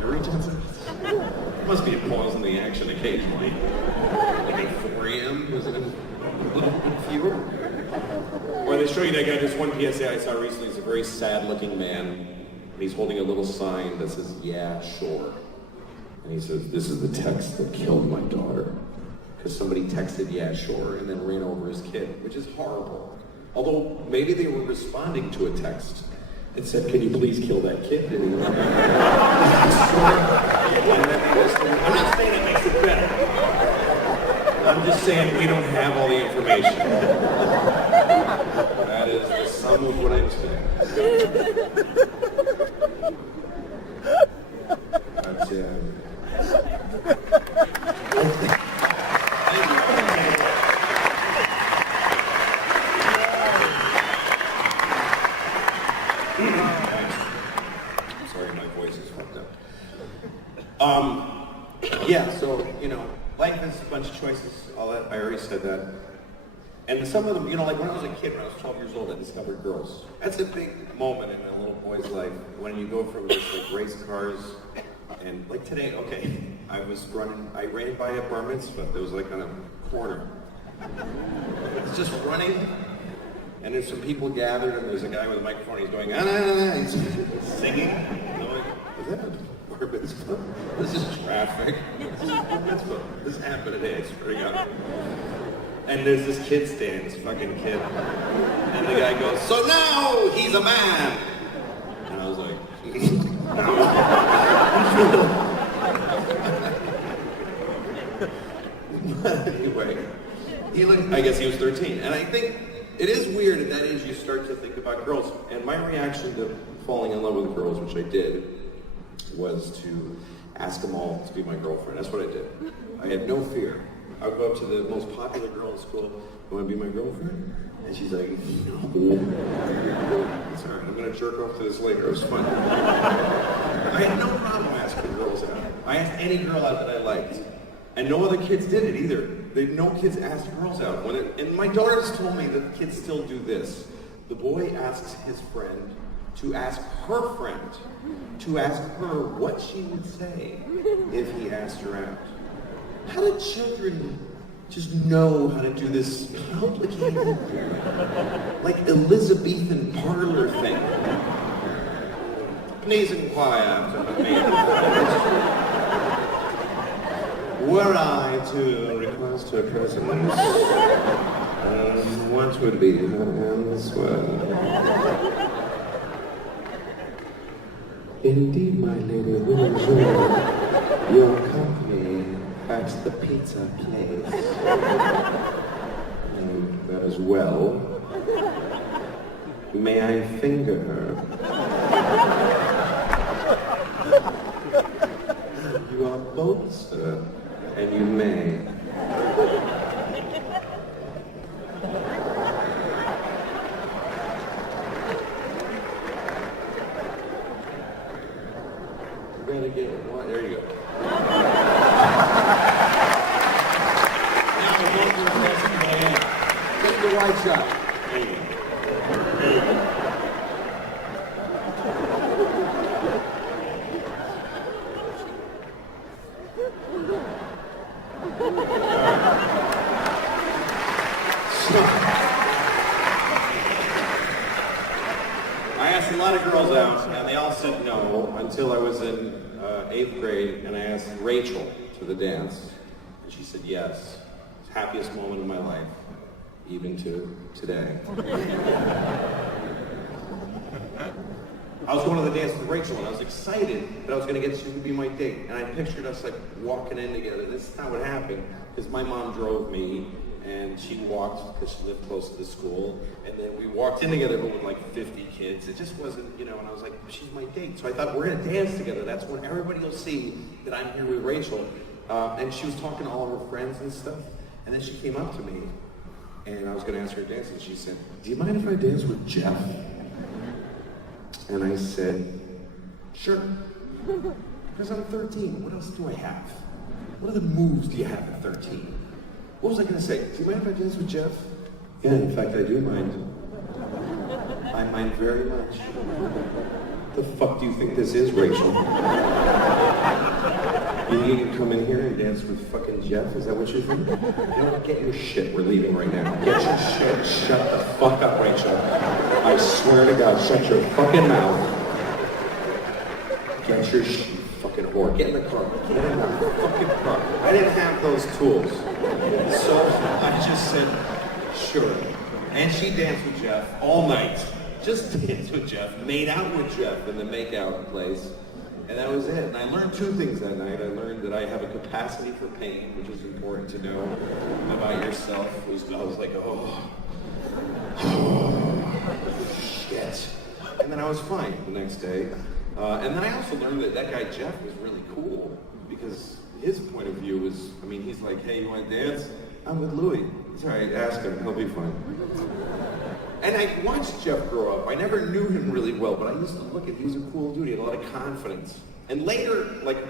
Every 10 seconds? There must be a pause in the action occasionally. Like at 4 a.m. Was it a little bit fewer? Or they show you that guy, this one PSA I saw recently, he's a very sad-looking man. And he's holding a little sign that says, yeah, sure. And he says, this is the text that killed my daughter. Because somebody texted, yeah, sure, and then ran over his kid, which is horrible. Although, maybe they were responding to a text that said, can you please kill that kid? And he went, I'm not saying it makes it better. I'm just saying we don't have all the information. That is the sum of what I'm saying. But, sorry, my voice is fucked up. Yeah, so, you know, life is a bunch of choices, all that, I already said that. And some of them, you know, like when I was a kid, when I was 12 years old, I discovered girls. That's a big moment in a little boy's life, when you go from just like race cars, and like today, okay, I ran by a bar mitzvah that was like on a corner. It's just running, and there's some people gathered, and there's a guy with a microphone, he's going, he's singing. And I'm like, is that a bar mitzvah? This is traffic. This is a bar mitzvah. This happened today, I swear to God. And there's this kid standing, this fucking kid. And the guy goes, so now he's a man. And I was like, anyway, I guess he was 13. And I think it is weird at that age you start to think about girls. And my reaction to falling in love with girls, which I did, was to ask them all to be my girlfriend. That's what I did. I had no fear. I would go up to the most popular girl in school, you want to be my girlfriend? And she's like, no. It's all right, I'm gonna jerk off to this later, it was fun. I had no problem asking girls out. I asked any girl out that I liked. And no other kids did it either. No kids asked girls out. And my daughters told me that kids still do this. The boy asks his friend to ask her friend to ask her what she would say if he asked her out. How do children just know how to do this complicated, like Elizabethan parlor thing? Please inquire after me. Were I to request her presence, what would be her answer? Indeed, my lady, we enjoy your company at the pizza place. And that as well. May I finger her? You are both, sir, and you may. We're gonna get one. There you go. Now we're going to the next one. Take the wide shot. There you go. I asked a lot of girls out, and they all said no, until I was in 8th grade, and I asked Rachel to the dance, and she said yes. Happiest moment of my life, even to today. I was going to the dance with Rachel, and I was excited that I was going to get she would be my date, and I pictured us like walking in together. This is not what happened, because my mom drove me, and she walked because she lived close to the school, and then we walked in together but with like 50 kids. It just wasn't, and I was like, she's my date. So I thought, we're gonna dance together. That's when everybody will see that I'm here with Rachel. And she was talking to all of her friends and stuff, and then she came up to me, and I was gonna ask her to dance, and she said, do you mind if I dance with Jeff? And I said, sure. Because I'm 13, what else do I have? What other moves do you have at 13? What was I going to say? Do you mind if I dance with Jeff? Yeah, in fact, I do mind. I mind very much. The fuck do you think this is, Rachel? You can come in here and dance with fucking Jeff? Is that what you think? You know what? Get your shit. We're leaving right now. Get your shit. Shut the fuck up, Rachel. I swear to God, shut your fucking mouth. Get your shit, you fucking whore. Get in the car. Get in the fucking car. I didn't have those tools. So I just said, sure. And she danced with Jeff all night. Just danced with Jeff, made out with Jeff in the makeout place. And that was it. And I learned two things that night. I learned that I have a capacity for pain, which is important to know about yourself. I was like, oh, shit. And then I was fine the next day. And then I also learned that that guy Jeff was really cool, because his point of view was, he's like, hey, you want to dance? I'm with Louis. It's all right, ask him, he'll be fine. And I watched Jeff grow up. I never knew him really well, but I used to look at, he was a cool dude, he had a lot of confidence. And later,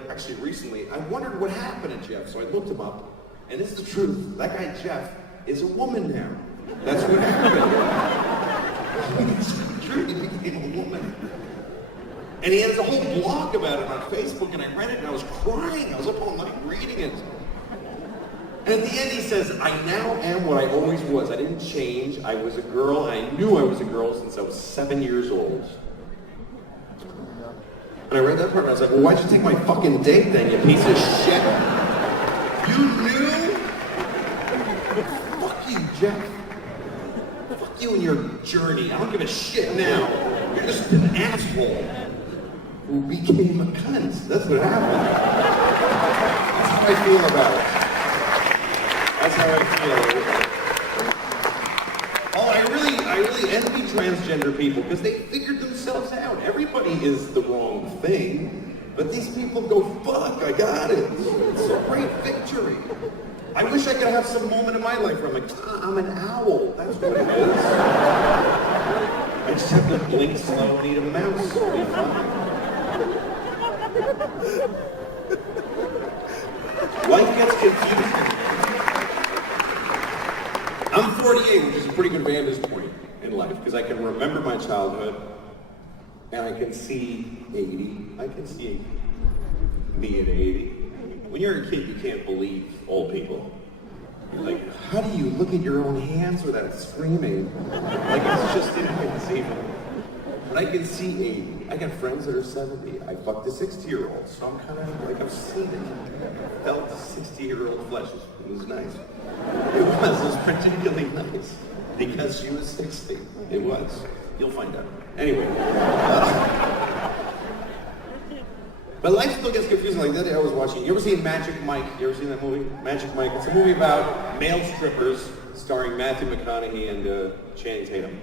actually recently, I wondered what happened to Jeff, so I looked him up, and this is the truth. That guy Jeff is a woman now. That's what happened. It's true, he became a woman. And he has a whole blog about it on Facebook, and I read it, and I was crying. I was up all night reading it. And at the end he says, I now am what I always was. I didn't change. I was a girl. I knew I was a girl since I was 7 years old. And I read that part, and I was like, well, why'd you take my fucking date then, you piece of shit? You knew? Fuck you, Jeff. Fuck you and your journey. I don't give a shit now. You're just an asshole who became a cunt. That's what happened. That's how I feel about it. That's how I feel. Oh, I really envy transgender people, because they figured themselves out. Everybody is the wrong thing, but these people go, fuck, I got it. It's a great victory. I wish I could have some moment in my life where I'm like, I'm an owl. That's what it is. I just have to blink slow and eat a mouse. It'll be fine. Life gets confusing. I'm 48, which is a pretty good vantage point in life, because I can remember my childhood, and I can see 80. I can see me at 80. When you're a kid, you can't believe old people. You're like, how do you look at your own hands without screaming? Like, it's just inconceivable. But I can see 80. I got friends that are 70. I fucked a 60-year-old, so I'm kind of like, I've seen it. I felt the 60-year-old flesh. It was nice. It was particularly nice because she was 60. It was. You'll find out. Anyway. But life still gets confusing. Like that day I was watching. You ever seen Magic Mike? You ever seen that movie? Magic Mike. It's a movie about male strippers starring Matthew McConaughey and Channing Tatum.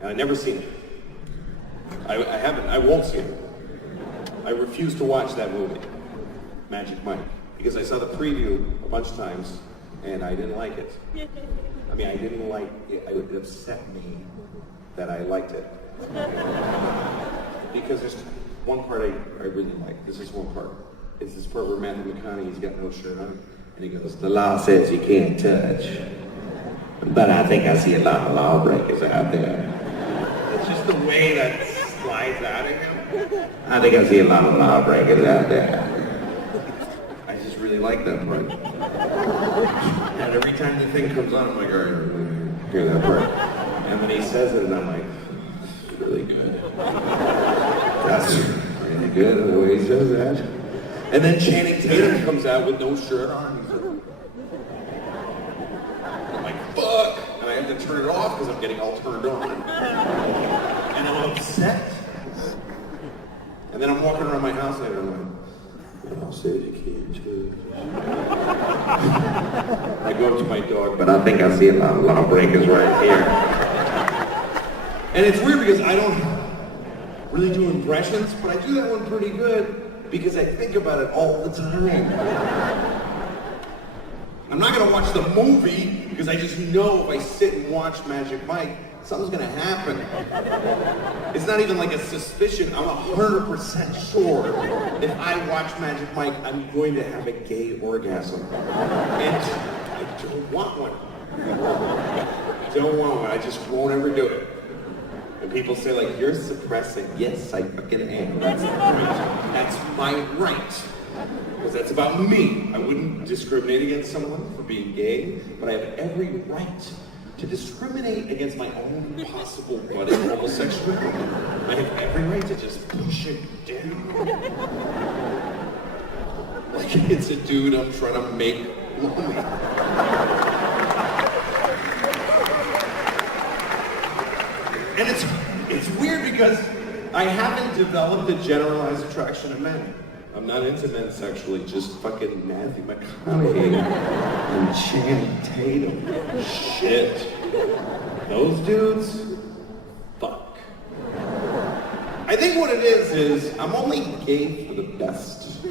And I've never seen it. I haven't. I won't see it. I refuse to watch that movie, Magic Mike, because I saw the preview a bunch of times and I didn't like it. I mean, I didn't like it. It upset me that I liked it. Because there's one part I really like. This is one part. It's this part where Matthew McConaughey's got no shirt on, and he goes, "The law says you can't touch, but I think I see a lot of lawbreakers out there." It's just the way that slides out of him. I think I see a lot of lawbreakers out there. I just really like that part. And every time the thing comes on, I'm like, all right, hear that part. And then he says it, and I'm like, it's really good. That's really good, the way he says that. And then Channing Tatum comes out with no shirt on. He's like, I'm like, fuck! And I have to turn it off because I'm getting all turned on. And I'm upset. And then I'm walking around my house later, and I'm like, I'll say it again, too. I go up to my dog, but I think I see a lot of lawbreakers right here. And it's weird because I don't really do impressions, but I do that one pretty good because I think about it all the time. I'm not gonna watch the movie because I just know if I sit and watch Magic Mike, something's gonna happen. It's not even like a suspicion. I'm 100% sure if I watch Magic Mike, I'm going to have a gay orgasm. And I don't want one. I don't want one. I just won't ever do it. And people say like, you're suppressing. Yes, I fucking am. That's right. That's my right. Because that's about me. I wouldn't discriminate against someone for being gay, but I have every right to discriminate against my own possible budding homosexuality. I have every right to just push it down. Like it's a dude I'm trying to make lonely. And it's weird because I haven't developed a generalized attraction to men. I'm not into men sexually, just fucking Matthew McConaughey and Channing Tatum. Shit. Those dudes? Fuck. I think what it is I'm only gay for the best.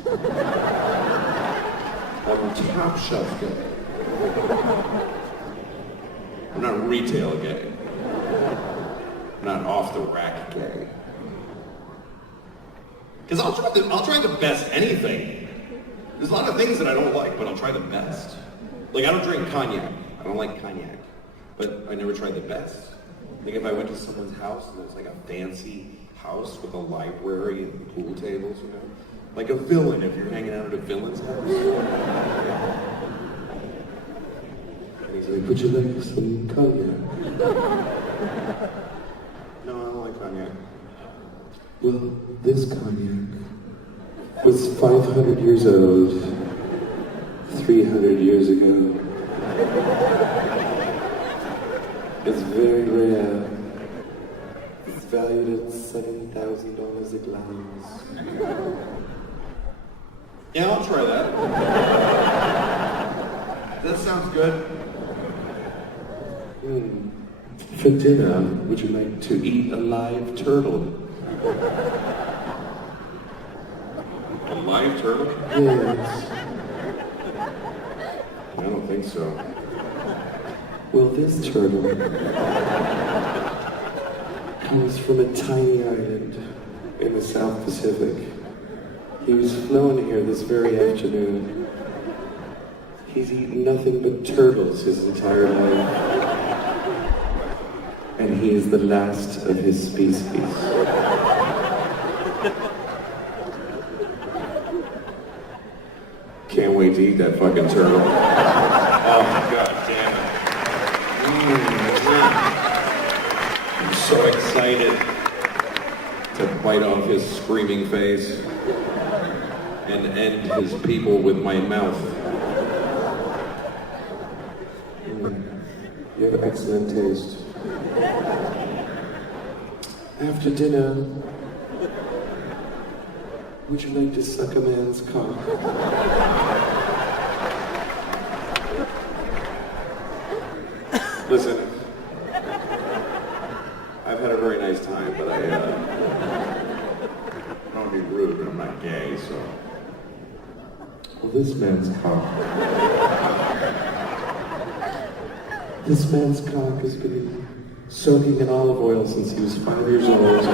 I'm top shelf gay. I'm not retail gay. I'm not off the rack gay. Because I'll try the best anything. There's a lot of things that I don't like, but I'll try the best. Like I don't drink cognac. I don't like cognac. But I never tried the best. Like if I went to someone's house and it's like a fancy house with a library and pool tables, you know? Like a villain if you're hanging out at a villain's house. And he's like, would you like some cognac? No, I don't like cognac. Well, this cognac was 500 years old, 300 years ago. It's very rare. It's valued at $7,000 a glass. Yeah, I'll try that. That sounds good. For dinner, would you like to eat a live turtle? A live turtle? Yes. I don't think so. Well, this turtle comes from a tiny island in the South Pacific. He was flown here this very afternoon. He's eaten nothing but turtles his entire life. And he is the last of his species. Can't wait to eat that fucking turtle. Oh my god, damn it. I'm so excited to bite off his screaming face and end his people with my mouth. You have excellent taste. After dinner, would you like to suck a man's cock? Listen, I've had a very nice time, but I don't want to be rude, but I'm not gay, so. Well, this man's cock. This man's cock has been soaking in olive oil since he was 5 years old.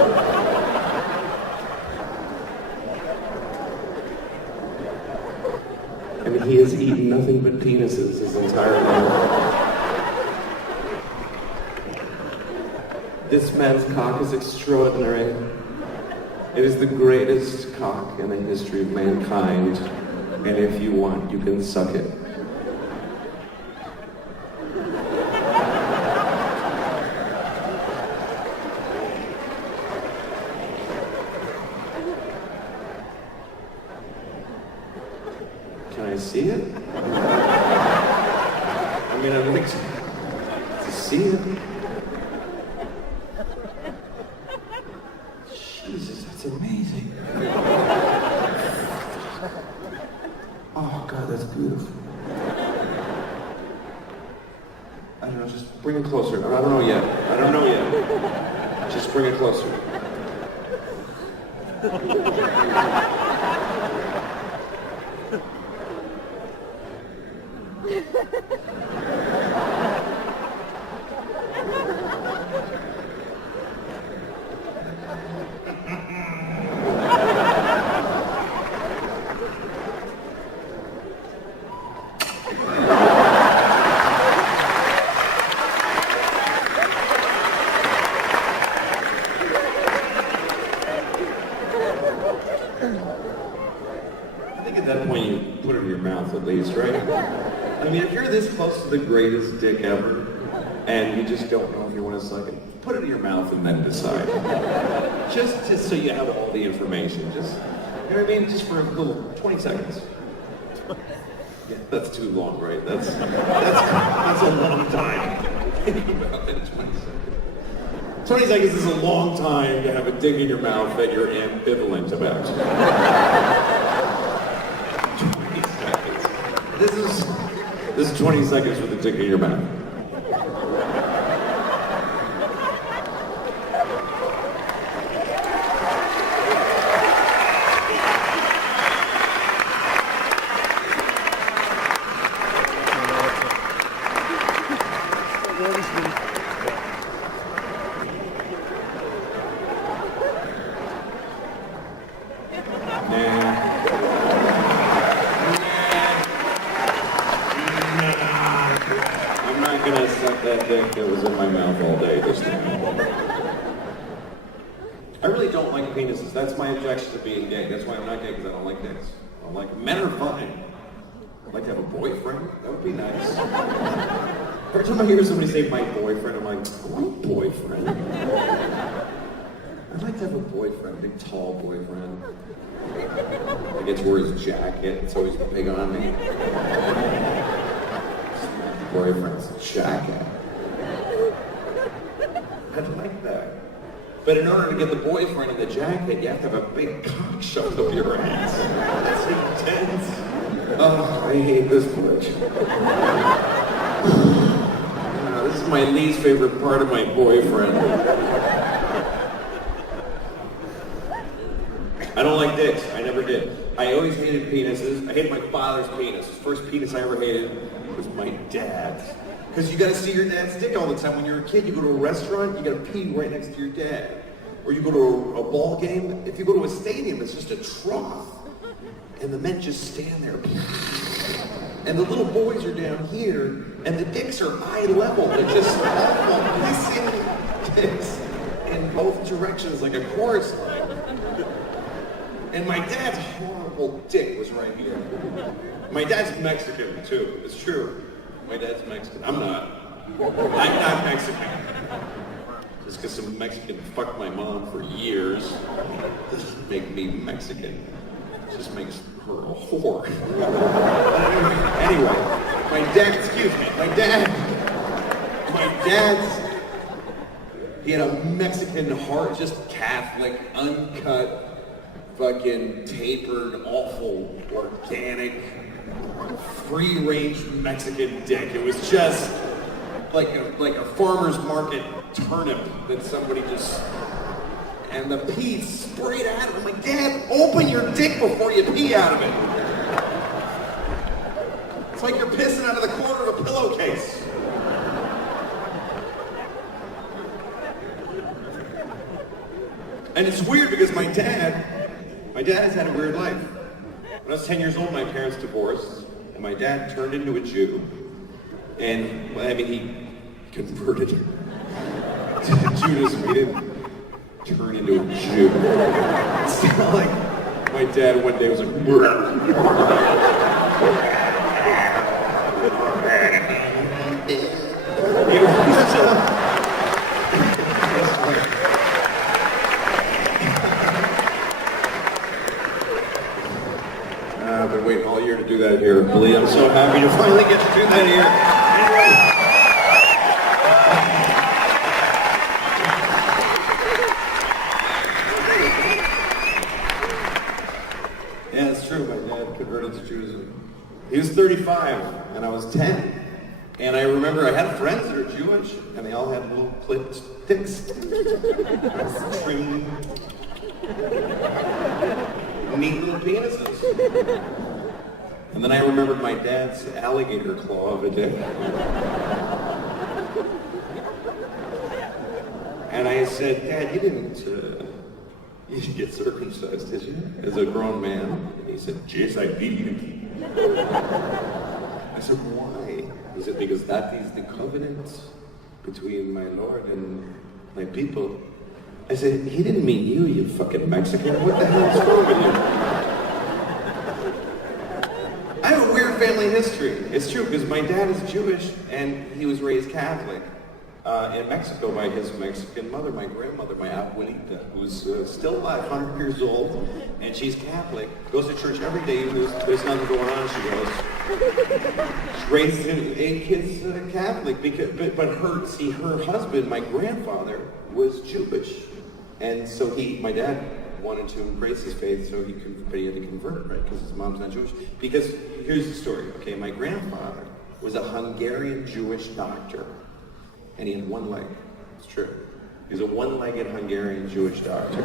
And he has eaten nothing but penises his entire life. This man's cock is extraordinary. It is the greatest cock in the history of mankind. And if you want, you can suck it. Can I see it? I mean, I'd like to see it. Jesus, that's amazing. Oh, God, that's beautiful. I don't know, just bring it closer. I don't know yet. I don't know yet. Just bring it closer. I think at that point you put it in your mouth at least, right? I mean, if you're this close to the greatest dick ever, and you just don't know if you want to suck it, put it in your mouth and then decide. Just so you have all the information. Just, you know what I mean? Just for a little 20 seconds. Yeah, that's too long, right? That's a long time. Think about that, 20 seconds. 20 seconds is a long time to have a dick in your mouth that you're ambivalent about. 20 seconds. This is 20 seconds with a dick in your mouth. I'm not gonna suck that dick that was in my mouth all day this time. I really don't like penises. That's my objection to being gay. That's why I'm not gay, because I don't like dicks. I don't like men are fine. I'd like to have a boyfriend. That would be nice. Every time I hear somebody say my boyfriend, I'm like, I want a boyfriend. I'd like to have a boyfriend, a big tall boyfriend. I get to wear his jacket. It's always big on me. Boyfriend's jacket. I'd like that. But in order to get the boyfriend in the jacket, you have to have a big cock shoved up your ass. That's intense. Oh, I hate this much. This is my least favorite part of my boyfriend. I don't like dicks. I never did. I always hated penises. I hated my father's penis. His first penis I ever hated. was my dad. Because you gotta see your dad's dick all the time. When you're a kid, you go to a restaurant, you gotta pee right next to your dad. Or you go to a ball game, if you go to a stadium, it's just a trough. And the men just stand there. And the little boys are down here, and the dicks are eye level. They're just awful, hissing dicks in both directions like a chorus line. And my dad's horrible dick was right here. My dad's Mexican, too. It's true. My dad's Mexican. I'm not. I'm not Mexican. Just because some Mexican fucked my mom for years doesn't make me Mexican. It just makes her a whore. Anyway, my dad's, he had a Mexican heart, just Catholic, uncut, fucking tapered, awful, organic, free-range Mexican dick. It was just like a farmer's market turnip that somebody just, and the pee sprayed out of it. I'm like, Dad, open your dick before you pee out of it. It's like you're pissing out of the corner of a pillowcase. And it's weird because my dad has had a weird life. When I was 10 years old, my parents divorced, and my dad turned into a Jew. And, well, I mean, he converted to Judaism. He didn't turn into a Jew. It's not like my dad one day was like, I've been waiting all year to do that here, Lee. I'm so happy to finally get to do that here. Anyway. Yeah, it's true. My dad converted to Judaism. He was 35, and I was 10. And I remember I had friends that are Jewish, and they all had little clipped dicks. Trimmed. Neat little penises. And then I remembered my dad's alligator claw of a dick. And I said, Dad, you didn't get circumcised, did you? As a grown man. And he said, yes, I did. I said, why? He said, because that is the covenant between my Lord and my people. I said, he didn't mean you, you fucking Mexican. What the hell is wrong with you? I have a weird family history. It's true, because my dad is Jewish, and he was raised Catholic in Mexico by his Mexican mother, my grandmother, my abuelita, who's still alive, 100 years old, and she's Catholic, goes to church every day, even though there's nothing going on, she goes. She raised 8 kids Catholic, but her husband, my grandfather, was Jewish. And so my dad wanted to embrace his faith, but he had to convert, right? Because his mom's not Jewish. Because here's the story, okay? My grandfather was a Hungarian Jewish doctor, and he had one leg. It's true. He was a one-legged Hungarian Jewish doctor,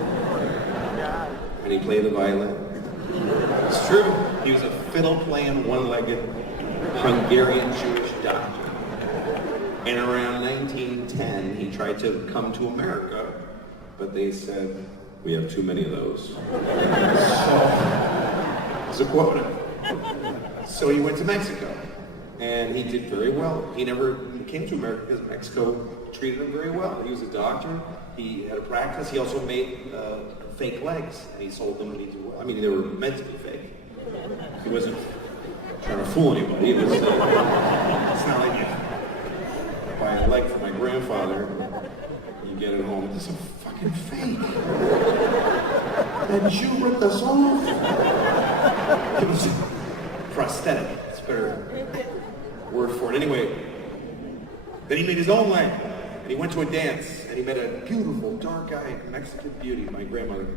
and he played the violin. It's true. He was a fiddle-playing, one-legged Hungarian Jewish doctor. And around 1910, he tried to come to America. But they said, we have too many of those. So, it's a quota. So he went to Mexico, and he did very well. He never came to America because Mexico treated him very well. He was a doctor, he had a practice, he also made fake legs, and he sold them and he did well. I mean, they were meant to be fake. He wasn't trying to fool anybody. It was, it's not like you buy a leg for my grandfather, you get it home, this is fucking fake. That Jew ripped us off. It was prosthetic. It's a better word for it. Anyway, then he made his own leg, and he went to a dance, and he met a beautiful, dark-eyed Mexican beauty, my grandmother,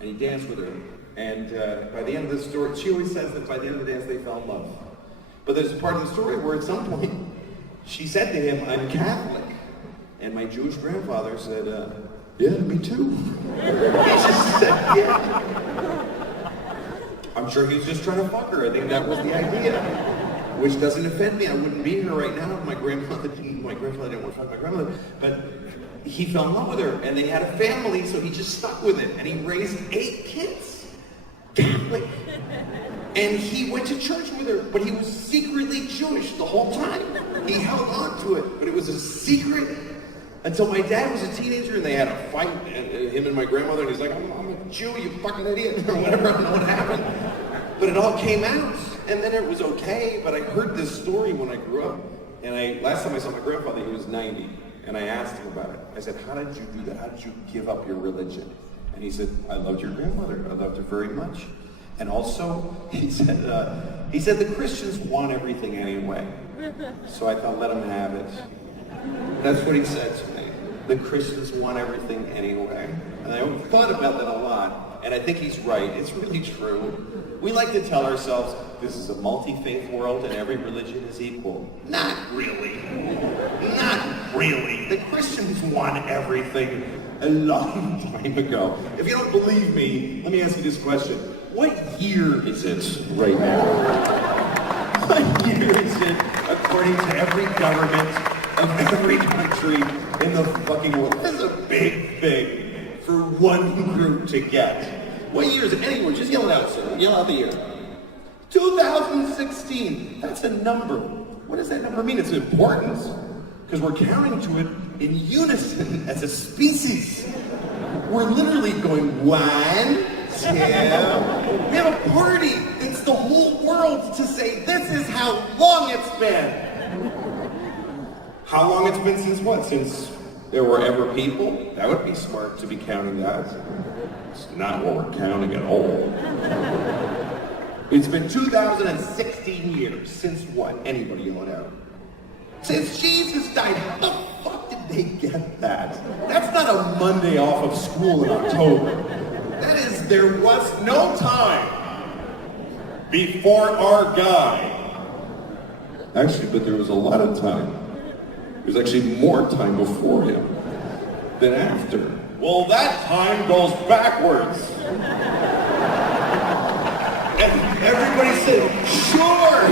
and he danced with her. And by the end of the story, she always says that by the end of the dance, they fell in love. But there's a part of the story where at some point, she said to him, I'm Catholic. And my Jewish grandfather said, yeah, me too. He just said, yeah. I'm sure he was just trying to fuck her. I think that was the idea. which doesn't offend me. I wouldn't be here right now if my grandfather didn't want to fuck my grandmother. But he fell in love with her, and they had a family, so he just stuck with it, and he raised 8 kids, Catholic. And he went to church with her, but he was secretly Jewish the whole time. He held on to it, but it was a secret until my dad was a teenager, and they had a fight, him and my grandmother, and he's like, I'm a Jew, you fucking idiot, or whatever, I don't know what happened. But it all came out, and then it was okay, but I heard this story when I grew up, and last time I saw my grandfather, he was 90, and I asked him about it. I said, how did you do that? How did you give up your religion? And he said, I loved your grandmother, I loved her very much. And also, he said the Christians want everything anyway. So I thought, let them have it. That's what he said to me. The Christians want everything anyway. And I thought about that a lot, and I think he's right. It's really true. We like to tell ourselves, this is a multi-faith world and every religion is equal. Not really. Not really. The Christians want everything a long time ago. If you don't believe me, let me ask you this question. What year is it right now? What year is it, according to every government of every country in the fucking world? This is a big thing for one group to get. What year is it? Anyone, just yell it out, sir. Yell out the year. 2016. That's a number. What does that number mean? It's important, because we're counting to it in unison as a species. We're literally going 1, 2. We have a party. It's the whole world to say this is how long it's been. How long it's been since what? Since there were ever people? That would be smart to be counting that. It's not what we're counting at all. It's been 2016 years. Since what? Anybody yell it out. Since Jesus died. How the fuck did they get that? That's not a Monday off of school in October. That is, there was no time before our guy. Actually, but there was a lot of time. There's actually more time before him than after. Well, that time goes backwards. And everybody said, sure.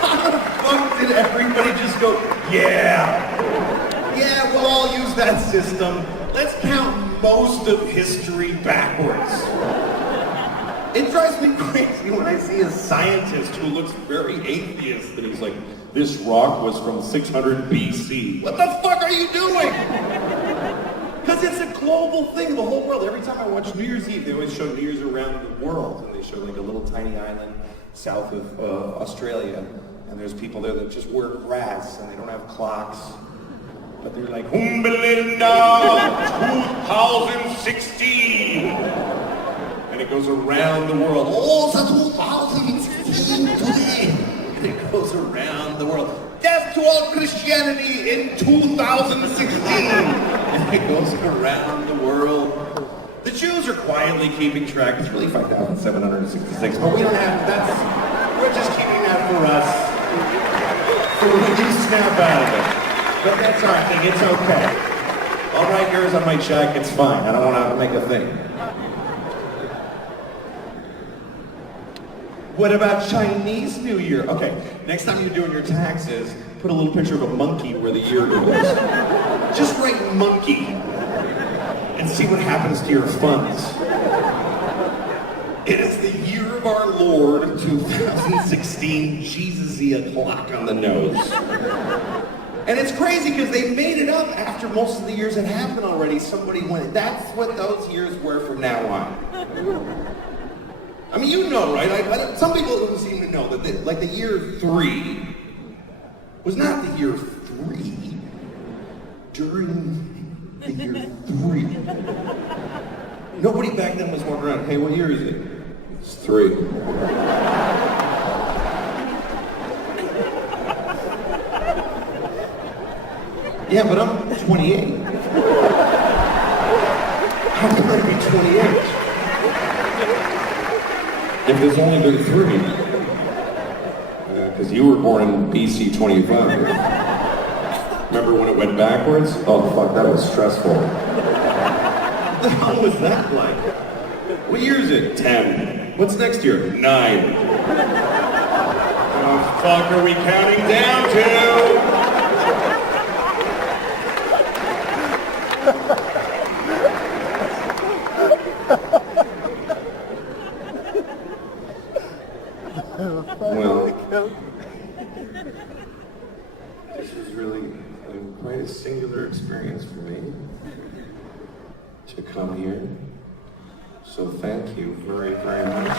How the fuck did everybody just go, yeah. Yeah, we'll all use that system. Let's count most of history backwards. It drives me crazy when I see a scientist who looks very atheist and he's like, this rock was from 600 BC. What the fuck are you doing? Because it's a global thing, the whole world. Every time I watch New Year's Eve, they always show New Year's around the world. And they show like a little tiny island south of Australia. And there's people there that just wear grass and they don't have clocks. But they're like, Belinda 2016. And it goes around the world. Oh, it's 2016 today. And it goes around the world. Death to all Christianity in 2016. And it goes around the world. The Jews are quietly keeping track. It's really 5,766, but we don't have, we're just keeping that for us. So when we snap out of it. But that's our thing, it's okay. I'll write yours on my check, it's fine. I don't want to make a thing. What about Chinese New Year? Okay, next time you're doing your taxes, put a little picture of a monkey where the year goes. Just write monkey and see what happens to your funds. It is the year of our Lord, 2016, Jesus-y o'clock on the nose. And it's crazy because they made it up after most of the years had happened already. Somebody went, that's what those years were from now on. I mean, you know, right? Like, some people don't seem to know that the year 3 was not the year 3. During the year 3. Nobody back then was walking around, hey, what year is it? It's 3. Yeah, but I'm 28. How can I be 28? If there's only been 3. Because you were born in BC 25. Remember when it went backwards? Oh, fuck, that was stressful. What the hell was that like? What year is it? 10. What's next year? 9. Oh, fuck are we counting down to? Well, this was really quite a singular experience for me to come here. So thank you very, very much.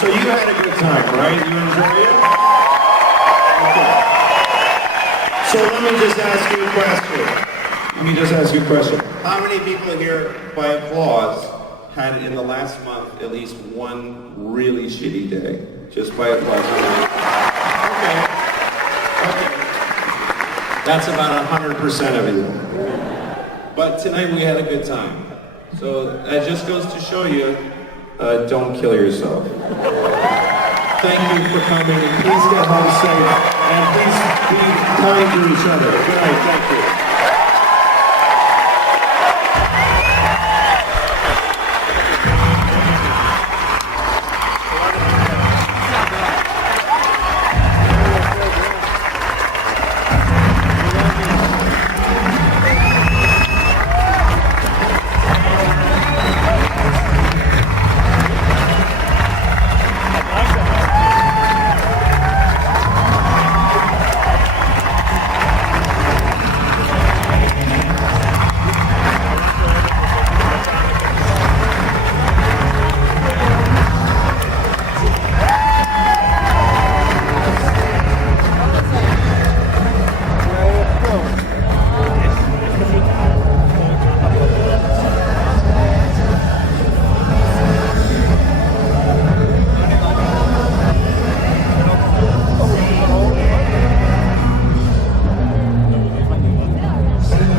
So you had a good time, right? You enjoyed it? Okay. So let me just ask you a question. How many people here, by applause, had in the last month at least one really shitty day? Just by applause. Okay. That's about 100% of you. But tonight we had a good time. So that just goes to show you, don't kill yourself. Thank you for coming, and please get home safe, and please be kind to each other. Good night, thank you.